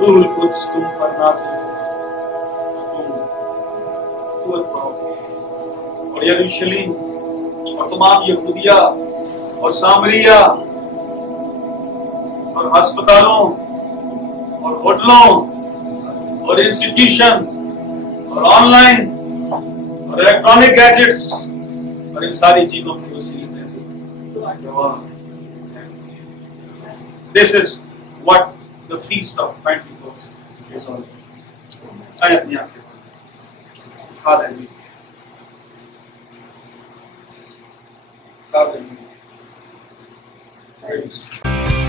روح القدس تم پر نازل ہوگا تو تم قوت پاؤ گے، اور یروشلم اور تمام یہودیہ اور سامریا اور ہسپتالوں اور ہوٹلوں اور انسٹیٹیوشن اور آن لائن اور الیکٹرانک گیجٹس اور ان ساری چیزوں کی وسیلے میں this is what the feast of Pentecost is all about. آئے اپنی آپ کے Hallelujah. Hallelujah. Praise.